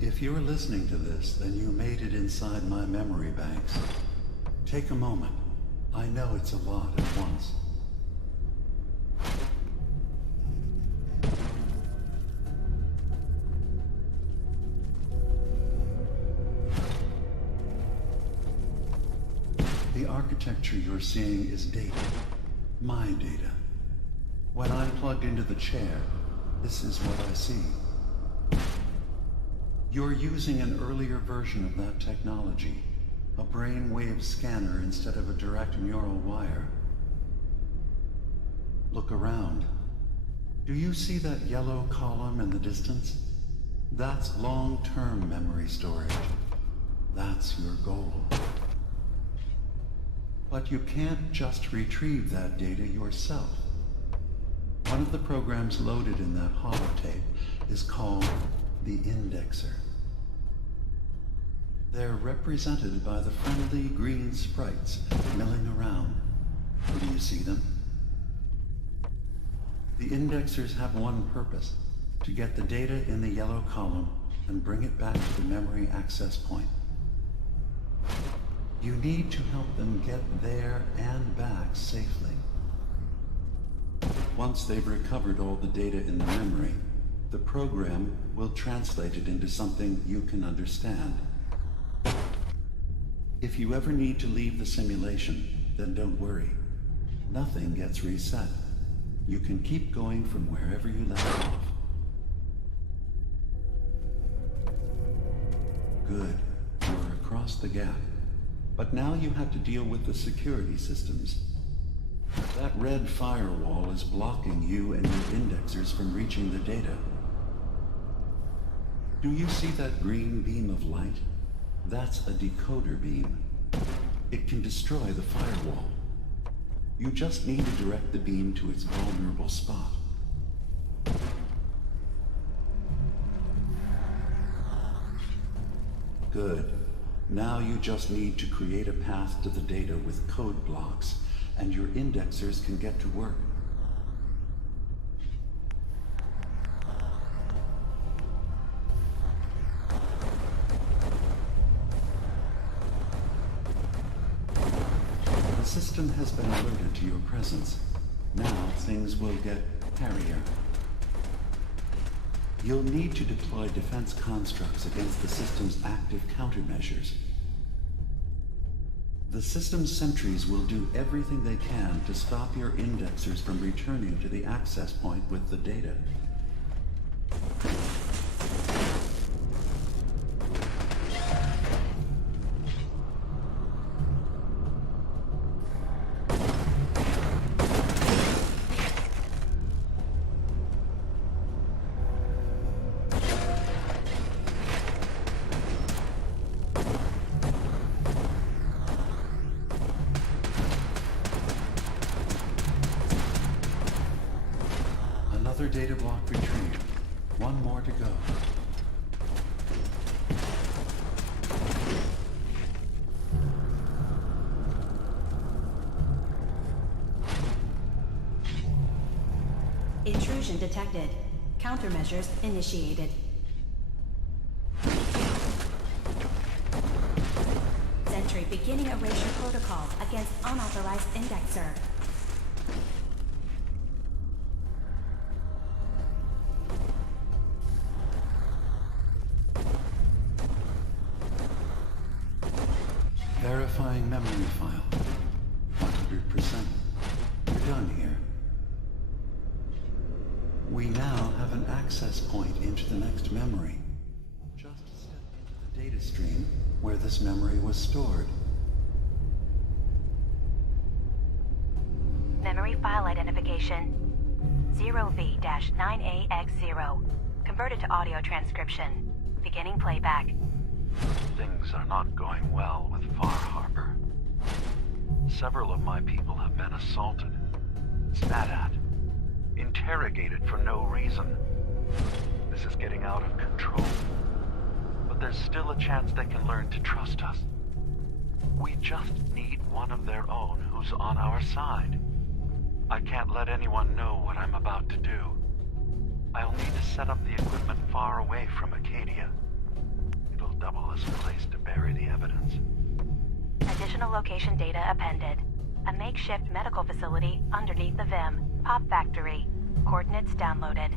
If you're listening to this, then you made it inside my memory banks. Take a moment. I know it's a lot at once. The architecture you're seeing is data. My data. When I'm plugged into the chair, this is what I see. You're using an earlier version of that technology, a brainwave scanner instead of a direct neural wire. Look around. Do you see that yellow column in the distance? That's long-term memory storage. That's your goal. But you can't just retrieve that data yourself. One of the programs loaded in that holotape is called the Indexer. They're represented by the friendly green sprites milling around. Do you see them? The Indexers have one purpose: to get the data in the yellow column and bring it back to the memory access point. You need to help them get there and back safely. Once they've recovered all the data in the memory, the program will translate it into something you can understand. If you ever need to leave the simulation, then don't worry. Nothing gets reset. You can keep going from wherever you left off. Good. You're across the gap. But now you have to deal with the security systems. That red firewall is blocking you and your indexers from reaching the data. Do you see that green beam of light? That's a decoder beam. It can destroy the firewall. You just need to direct the beam to its vulnerable spot. Good. Now you just need to create a path to the data with code blocks, and your indexers can get to work. The system has been alerted to your presence. Now things will get hairier. You'll need to deploy defense constructs against the system's active countermeasures. The The system's sentries will do everything they can to stop your indexers from returning to the access point with the data. Another data block retrieved. One more to go. Intrusion detected. Countermeasures initiated. Sentry beginning erasure protocol against unauthorized indexer. Verifying memory file. 100%. We're done here. We now have an access point into the next memory. Just step into the data stream where this memory was stored. Memory file identification 0V-9AX0. Converted to audio transcription. Beginning playback. Things are not going well with Far Harbor. Several of my people have been assaulted, spat at, interrogated for no reason. This is getting out of control. But there's still a chance they can learn to trust us. We just need one of their own who's on our side. I can't let anyone know what I'm about to do. I'll need to set up the equipment far away from Acadia. It'll double as a place to bury the evidence. Additional location data appended. A makeshift medical facility underneath the VIM. Pop factory. Coordinates downloaded.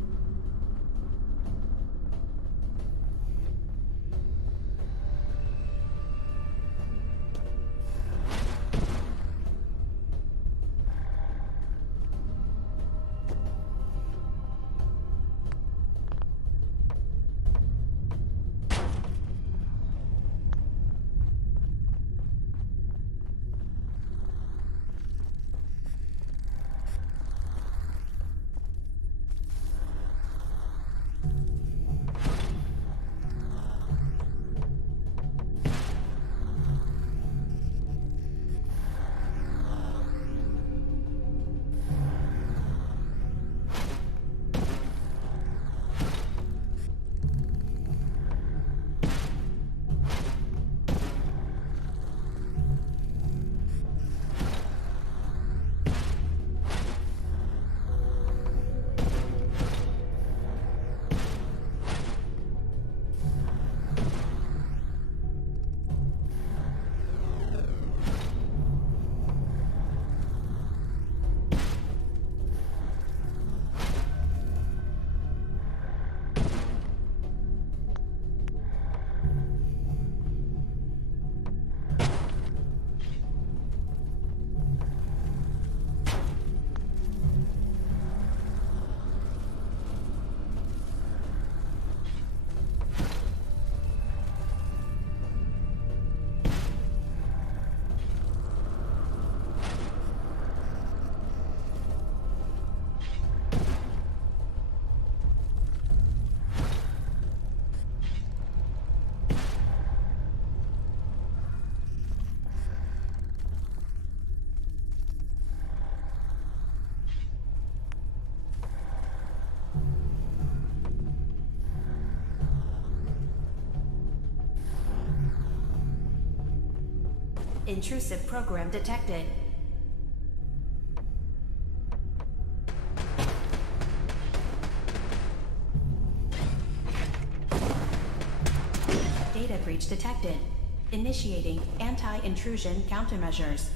Intrusive program detected. Data breach detected. Initiating anti-intrusion countermeasures.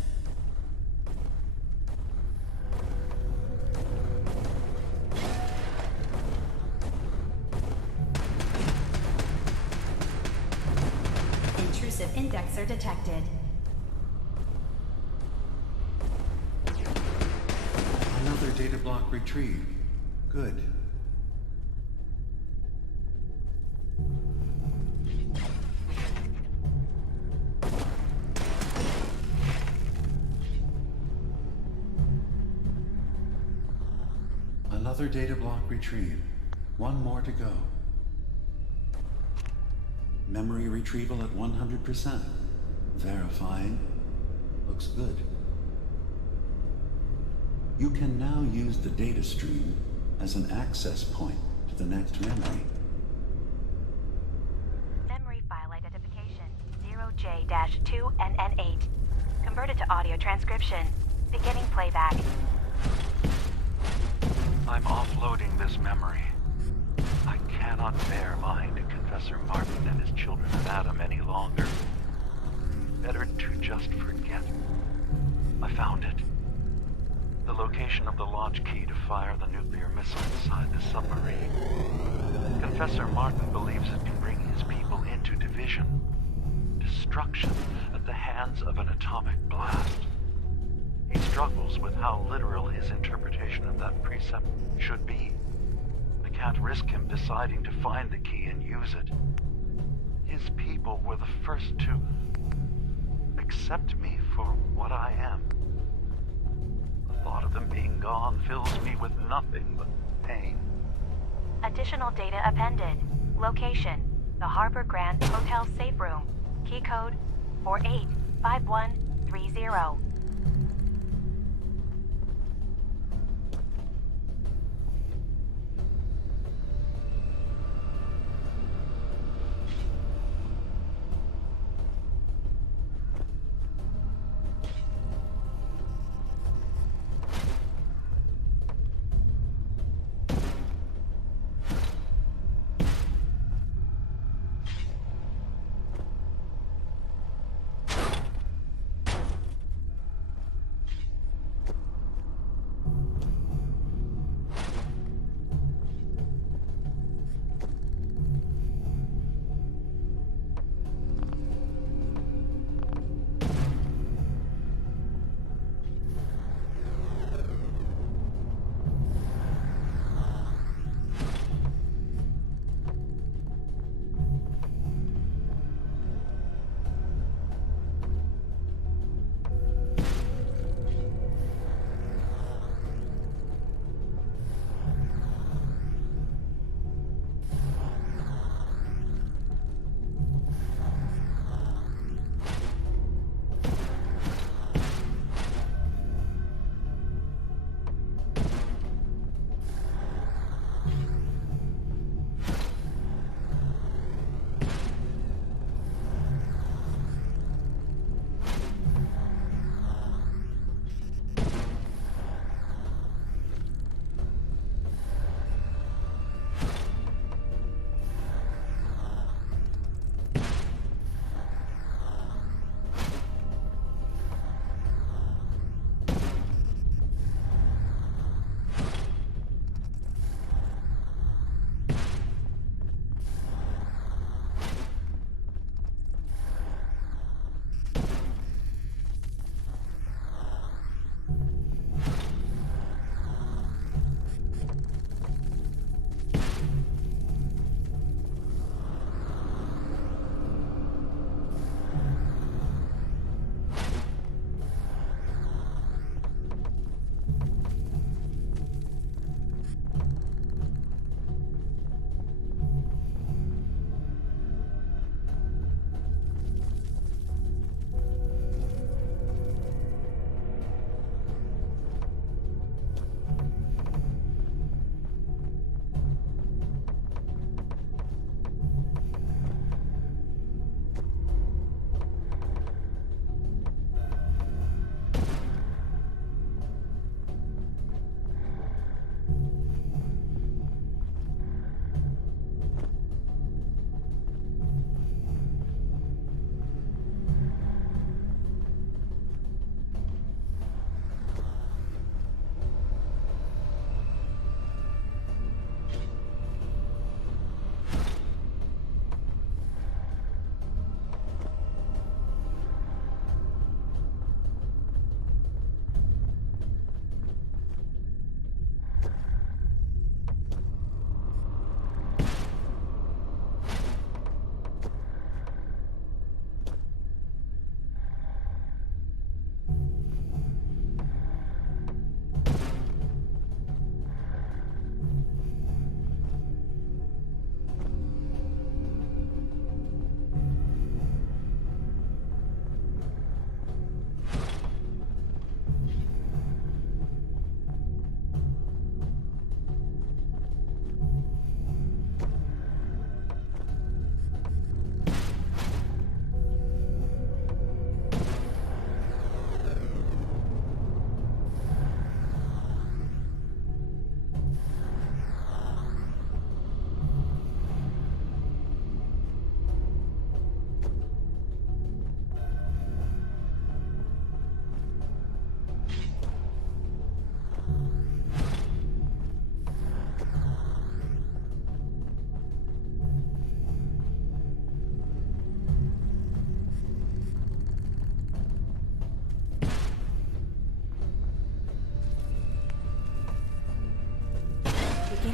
Intrusive indexer detected. data block retrieved. Good. Another data block retrieved. One more to go. Memory retrieval at 100%. Verifying. Looks good. You can now use the data stream as an access point to the next memory. Memory file identification 0J-2NN8. Converted to audio transcription. Beginning playback. I'm offloading this memory. I cannot bear lying to Confessor Martin and his children of Adam any longer. Better to just forget. I found it. The location of the launch key to fire the nuclear missile inside the submarine. Confessor Martin believes it can bring his people into division. Destruction at the hands of an atomic blast. He struggles with how literal his interpretation of that precept should be. I can't risk him deciding to find the key and use it. His people were the first to accept me for what I am. The thought of them being gone fills me with nothing but pain. Additional data appended. Location: the Harbor Grand Hotel safe room. Key code 485130.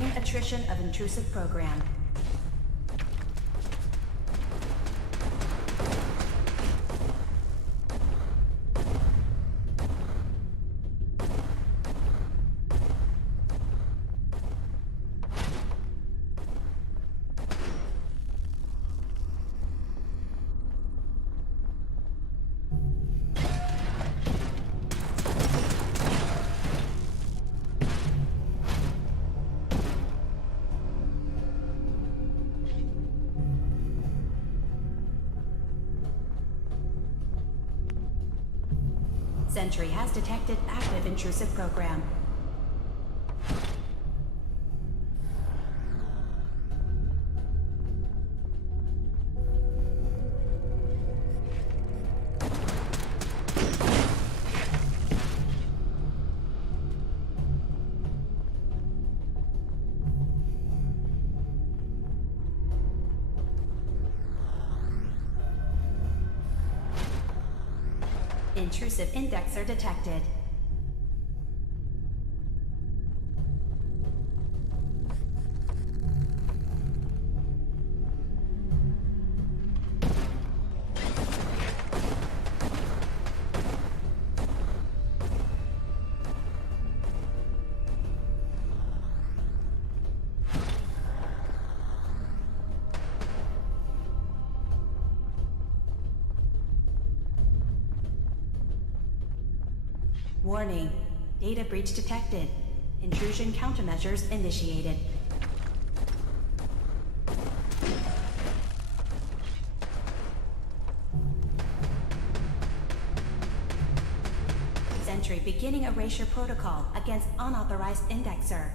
Beginning attrition of intrusive program. Sentry has detected active intrusive program. Intrusive indexer detected. Warning. Data breach detected. Intrusion countermeasures initiated. Sentry beginning erasure protocol against unauthorized indexer.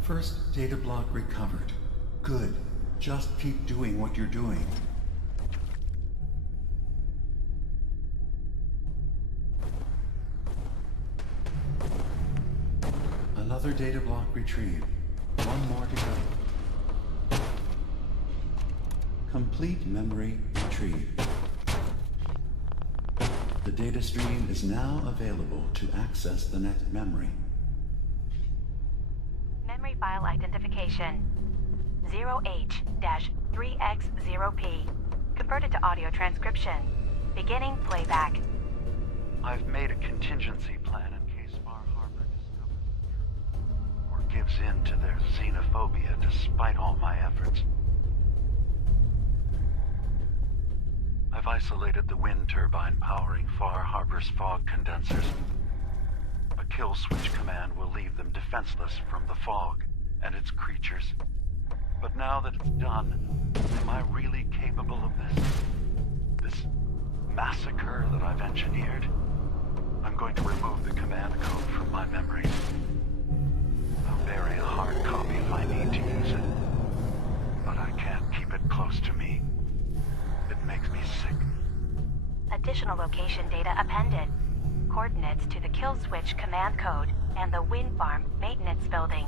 First data block recovered. Good. Just keep doing what you're doing. Another data block retrieved. One more to go. Complete memory retrieved. The data stream is now available to access the next memory. Memory file identification 0H-3X0P. Converted to audio transcription. Beginning playback. I've made a contingency plan in case Far Harbor discovers or gives in to their xenophobia despite all my efforts. I've isolated the wind turbine powering Far Harbor's fog condensers. A kill switch command will leave them defenseless from the fog and its creatures. But now that it's done, am I really capable of this? This massacre that I've engineered? I'm going to remove the command code from my memories. I'll bury a hard copy if I need to use it. But I can't keep it close to me. It makes me sick. Additional location data appended. Coordinates to the kill switch command code and the wind farm maintenance building.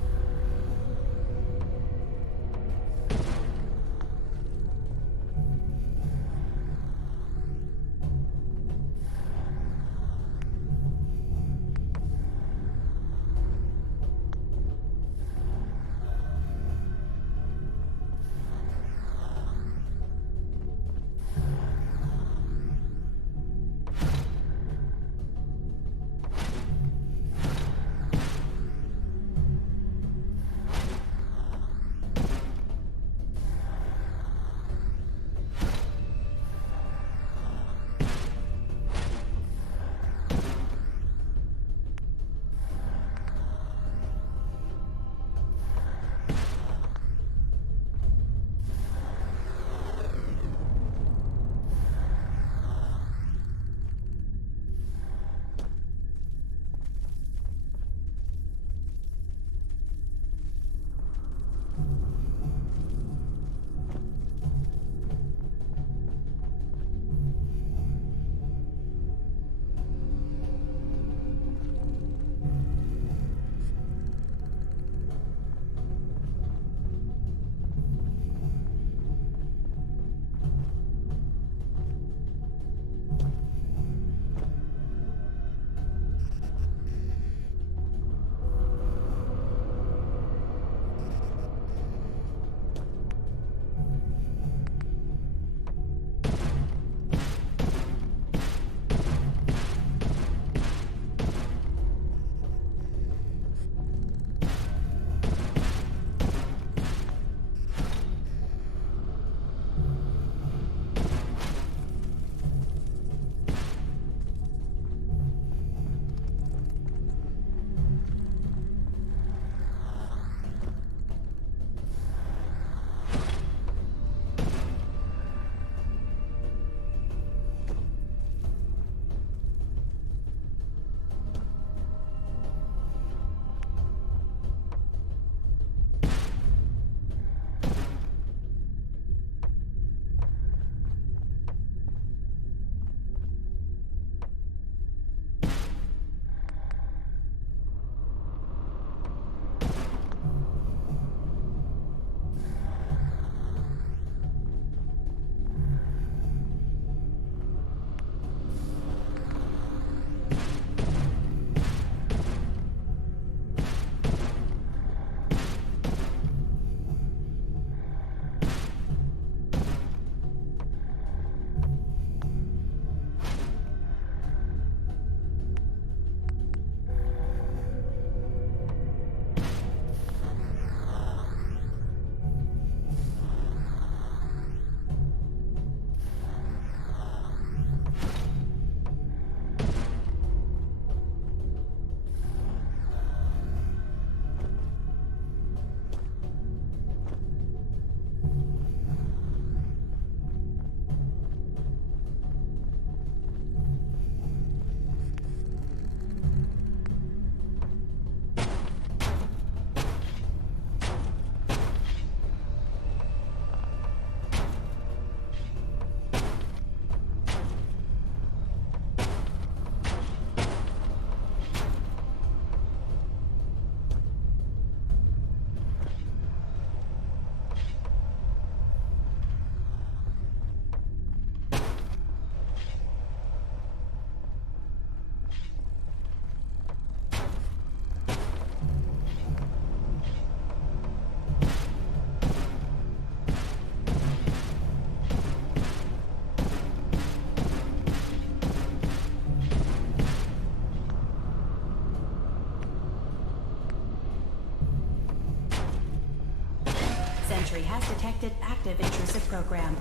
Entry has detected active intrusive program.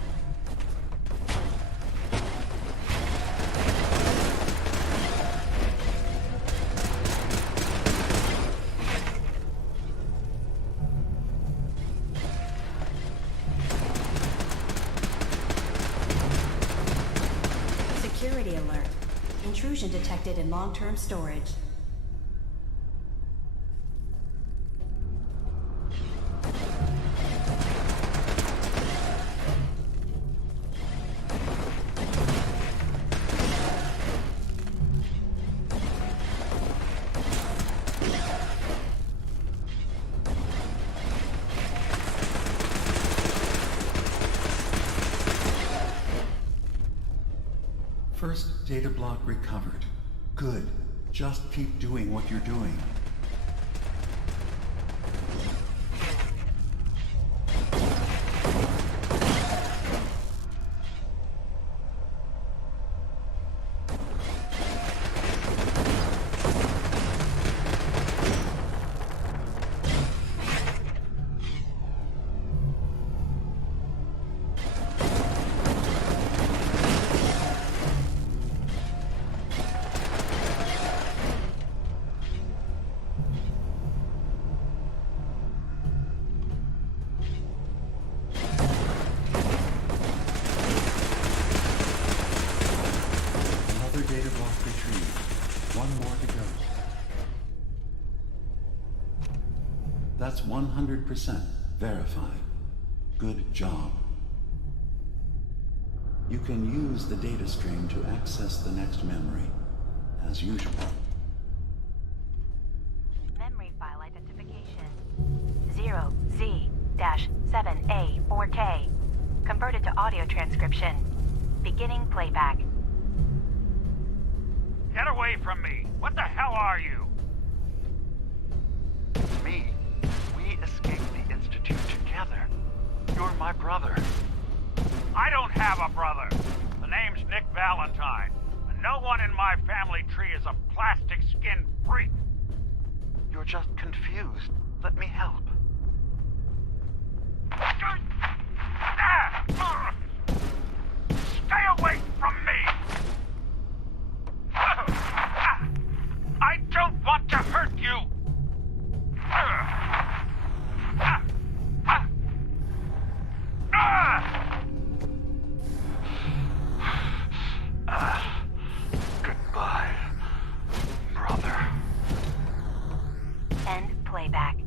Security alert. Intrusion detected in long-term storage. First data block recovered. Good. Just keep doing what you're doing. Data block retrieved. One more to go. That's 100% verified. Good job. You can use the data stream to access the next memory, as usual. Memory file identification 0Z-7A4K. Converted to audio transcription. Beginning playback. Get away from me! What the hell are you? Me. We escaped the Institute together. You're my brother. I don't have a brother. The name's Nick Valentine. And no one in my family tree is a plastic-skinned freak. You're just confused. Let me help. Stay away from me! I don't want to hurt you! Goodbye, brother. End playback.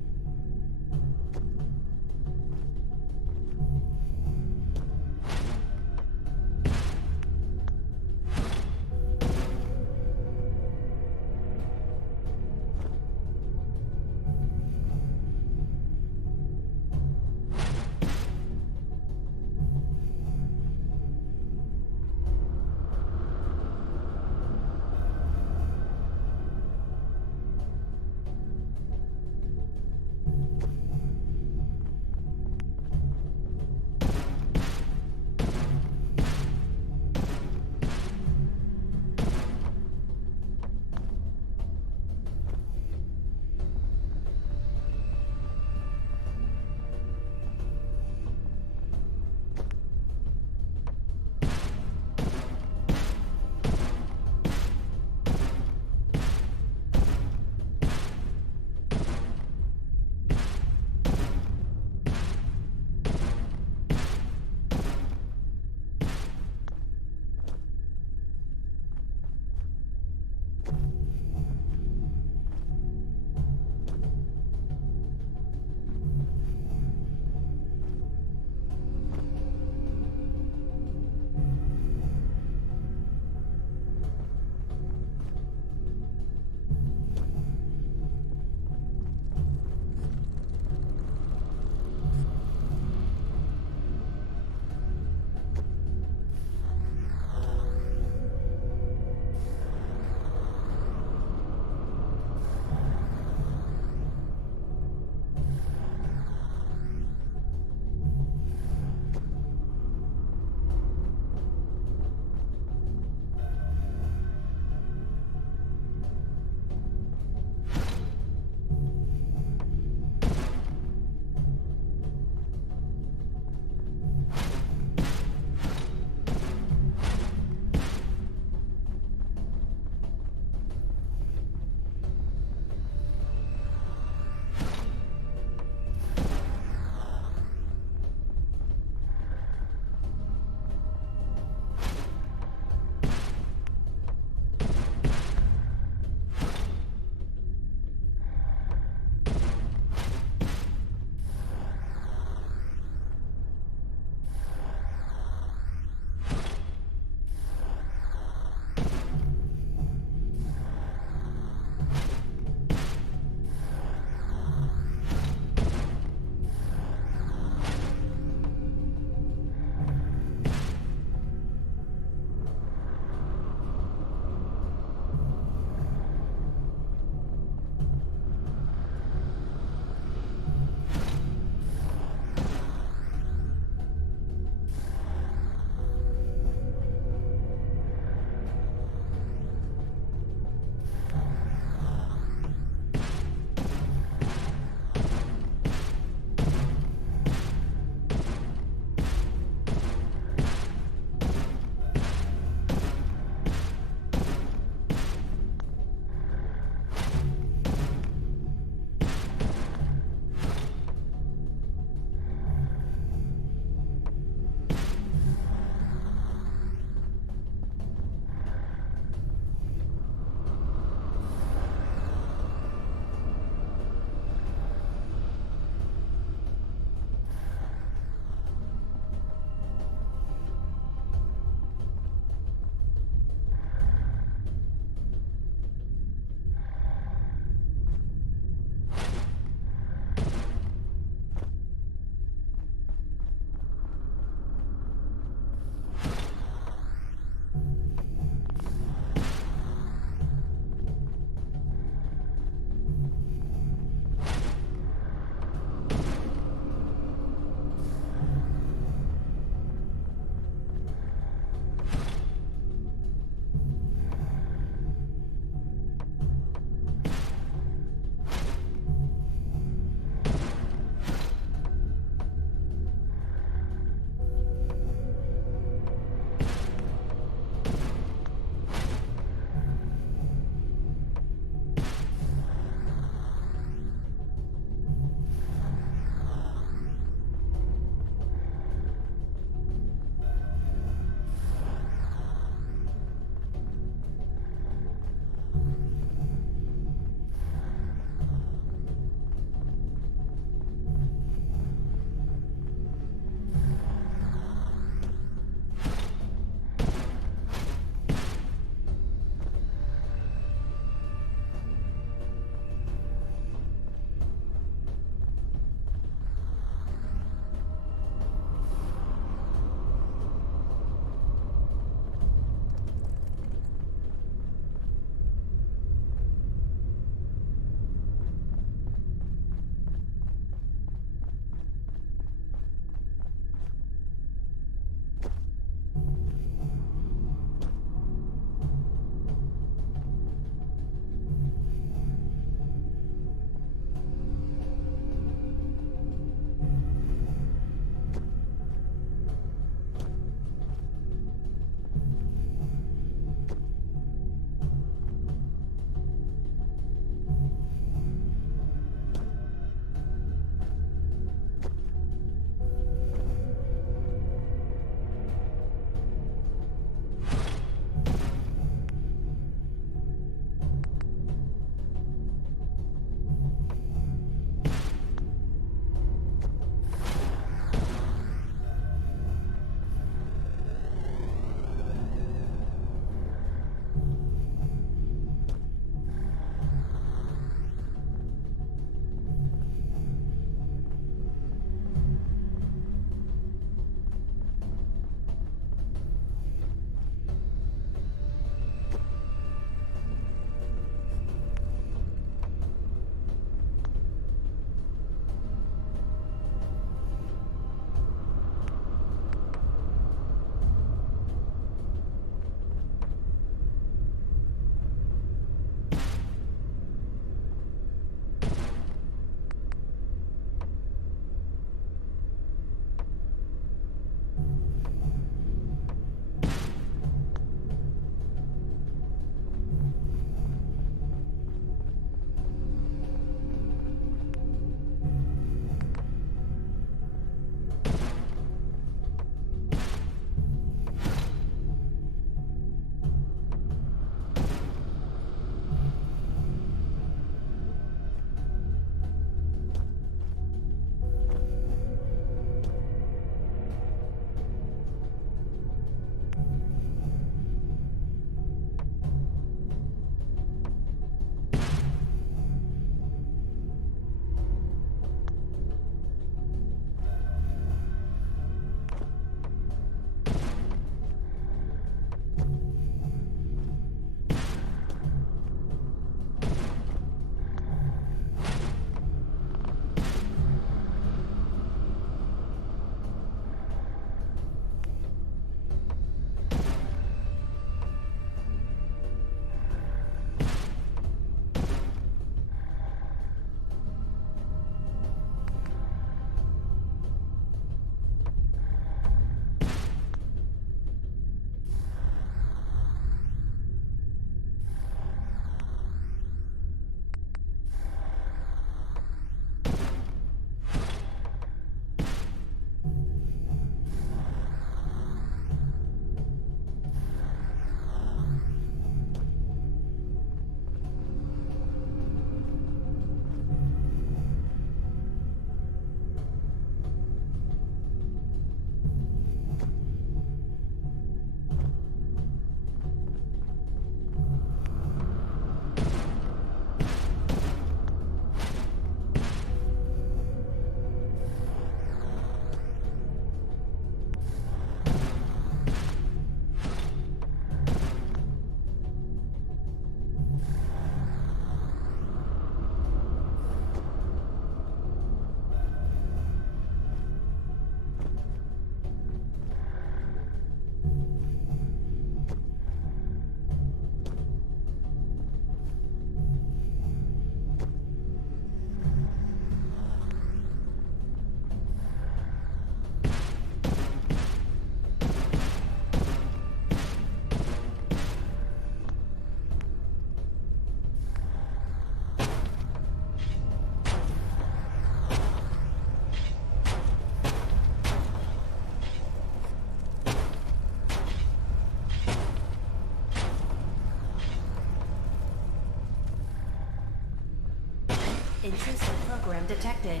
Intrusive program detected.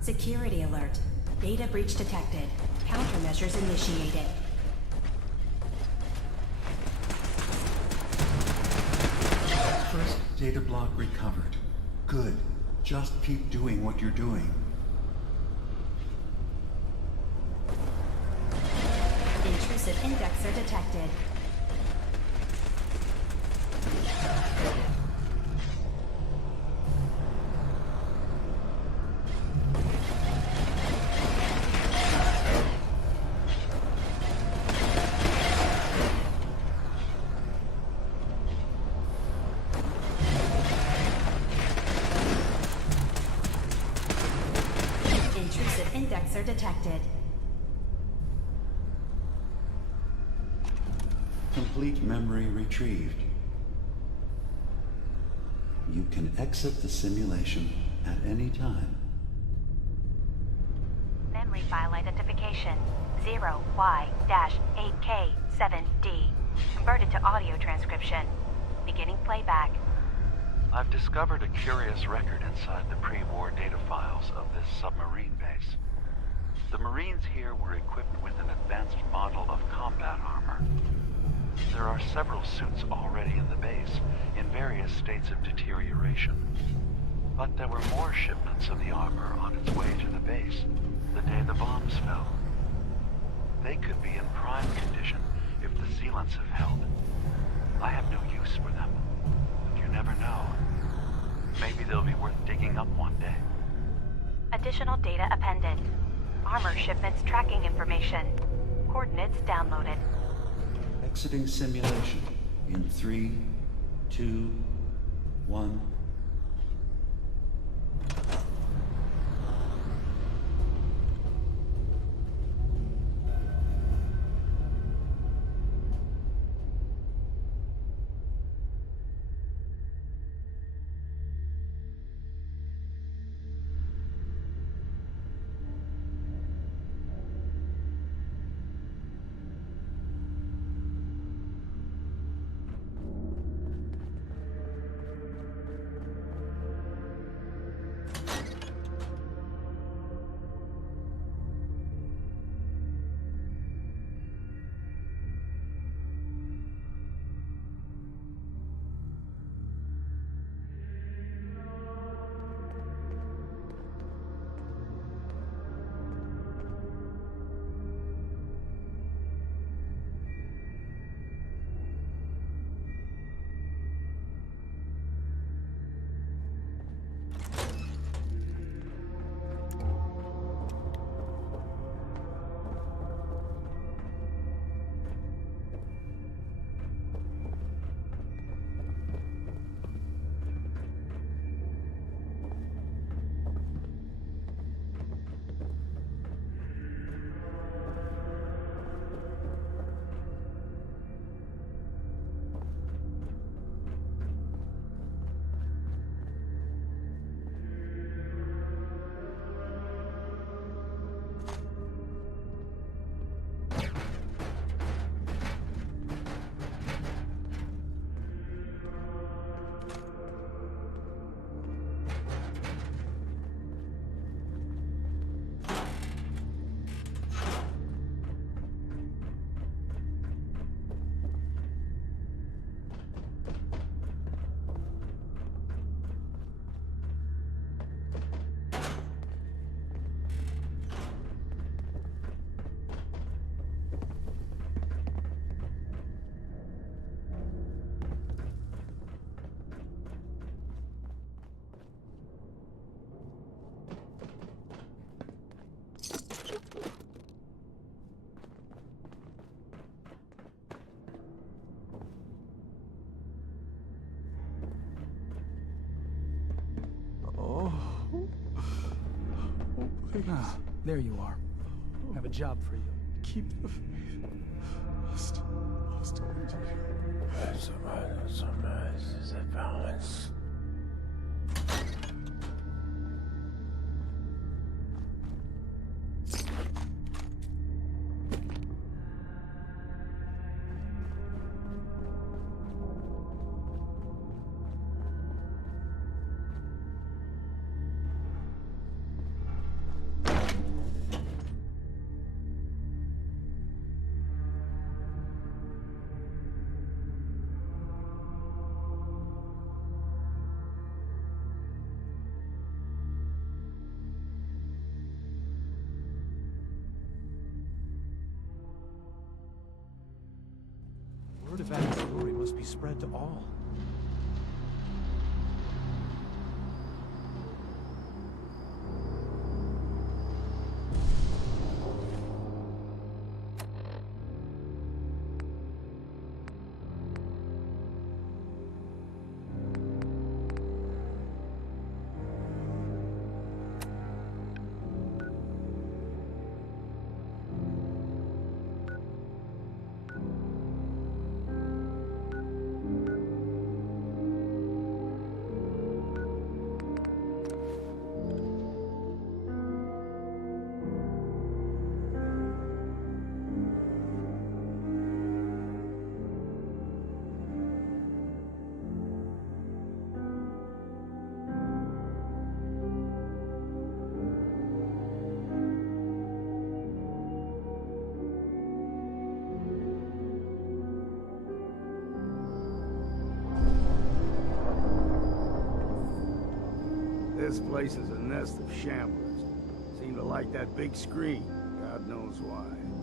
Security alert. Data breach detected. Countermeasures initiated. First data block recovered. Good. Just keep doing what you're doing. Intrusive indexer detected. Intrusive indexer detected. Complete memory retrieved. You can exit the simulation at any time. Memory file identification 0Y-8K7D. Converted to audio transcription. Beginning playback. I've discovered a curious record inside the pre-war data files of this submarine base. The Marines here were equipped with an advanced model of combat armor. There are several suits already in the base, in various states of deterioration. But there were more shipments of the armor on its way to the base the day the bombs fell. They could be in prime condition if the sealants have held. I have no use for them, but you never know. Maybe they'll be worth digging up one day. Additional data appended. Armor shipments tracking information. Coordinates downloaded. Exiting simulation in 3, 2, 1. Ah, there you are. I have a job for you. Keep the faith. Must hold you. story must be spread to all. This place is a nest of shamblers. Seem to like that big screen. God knows why.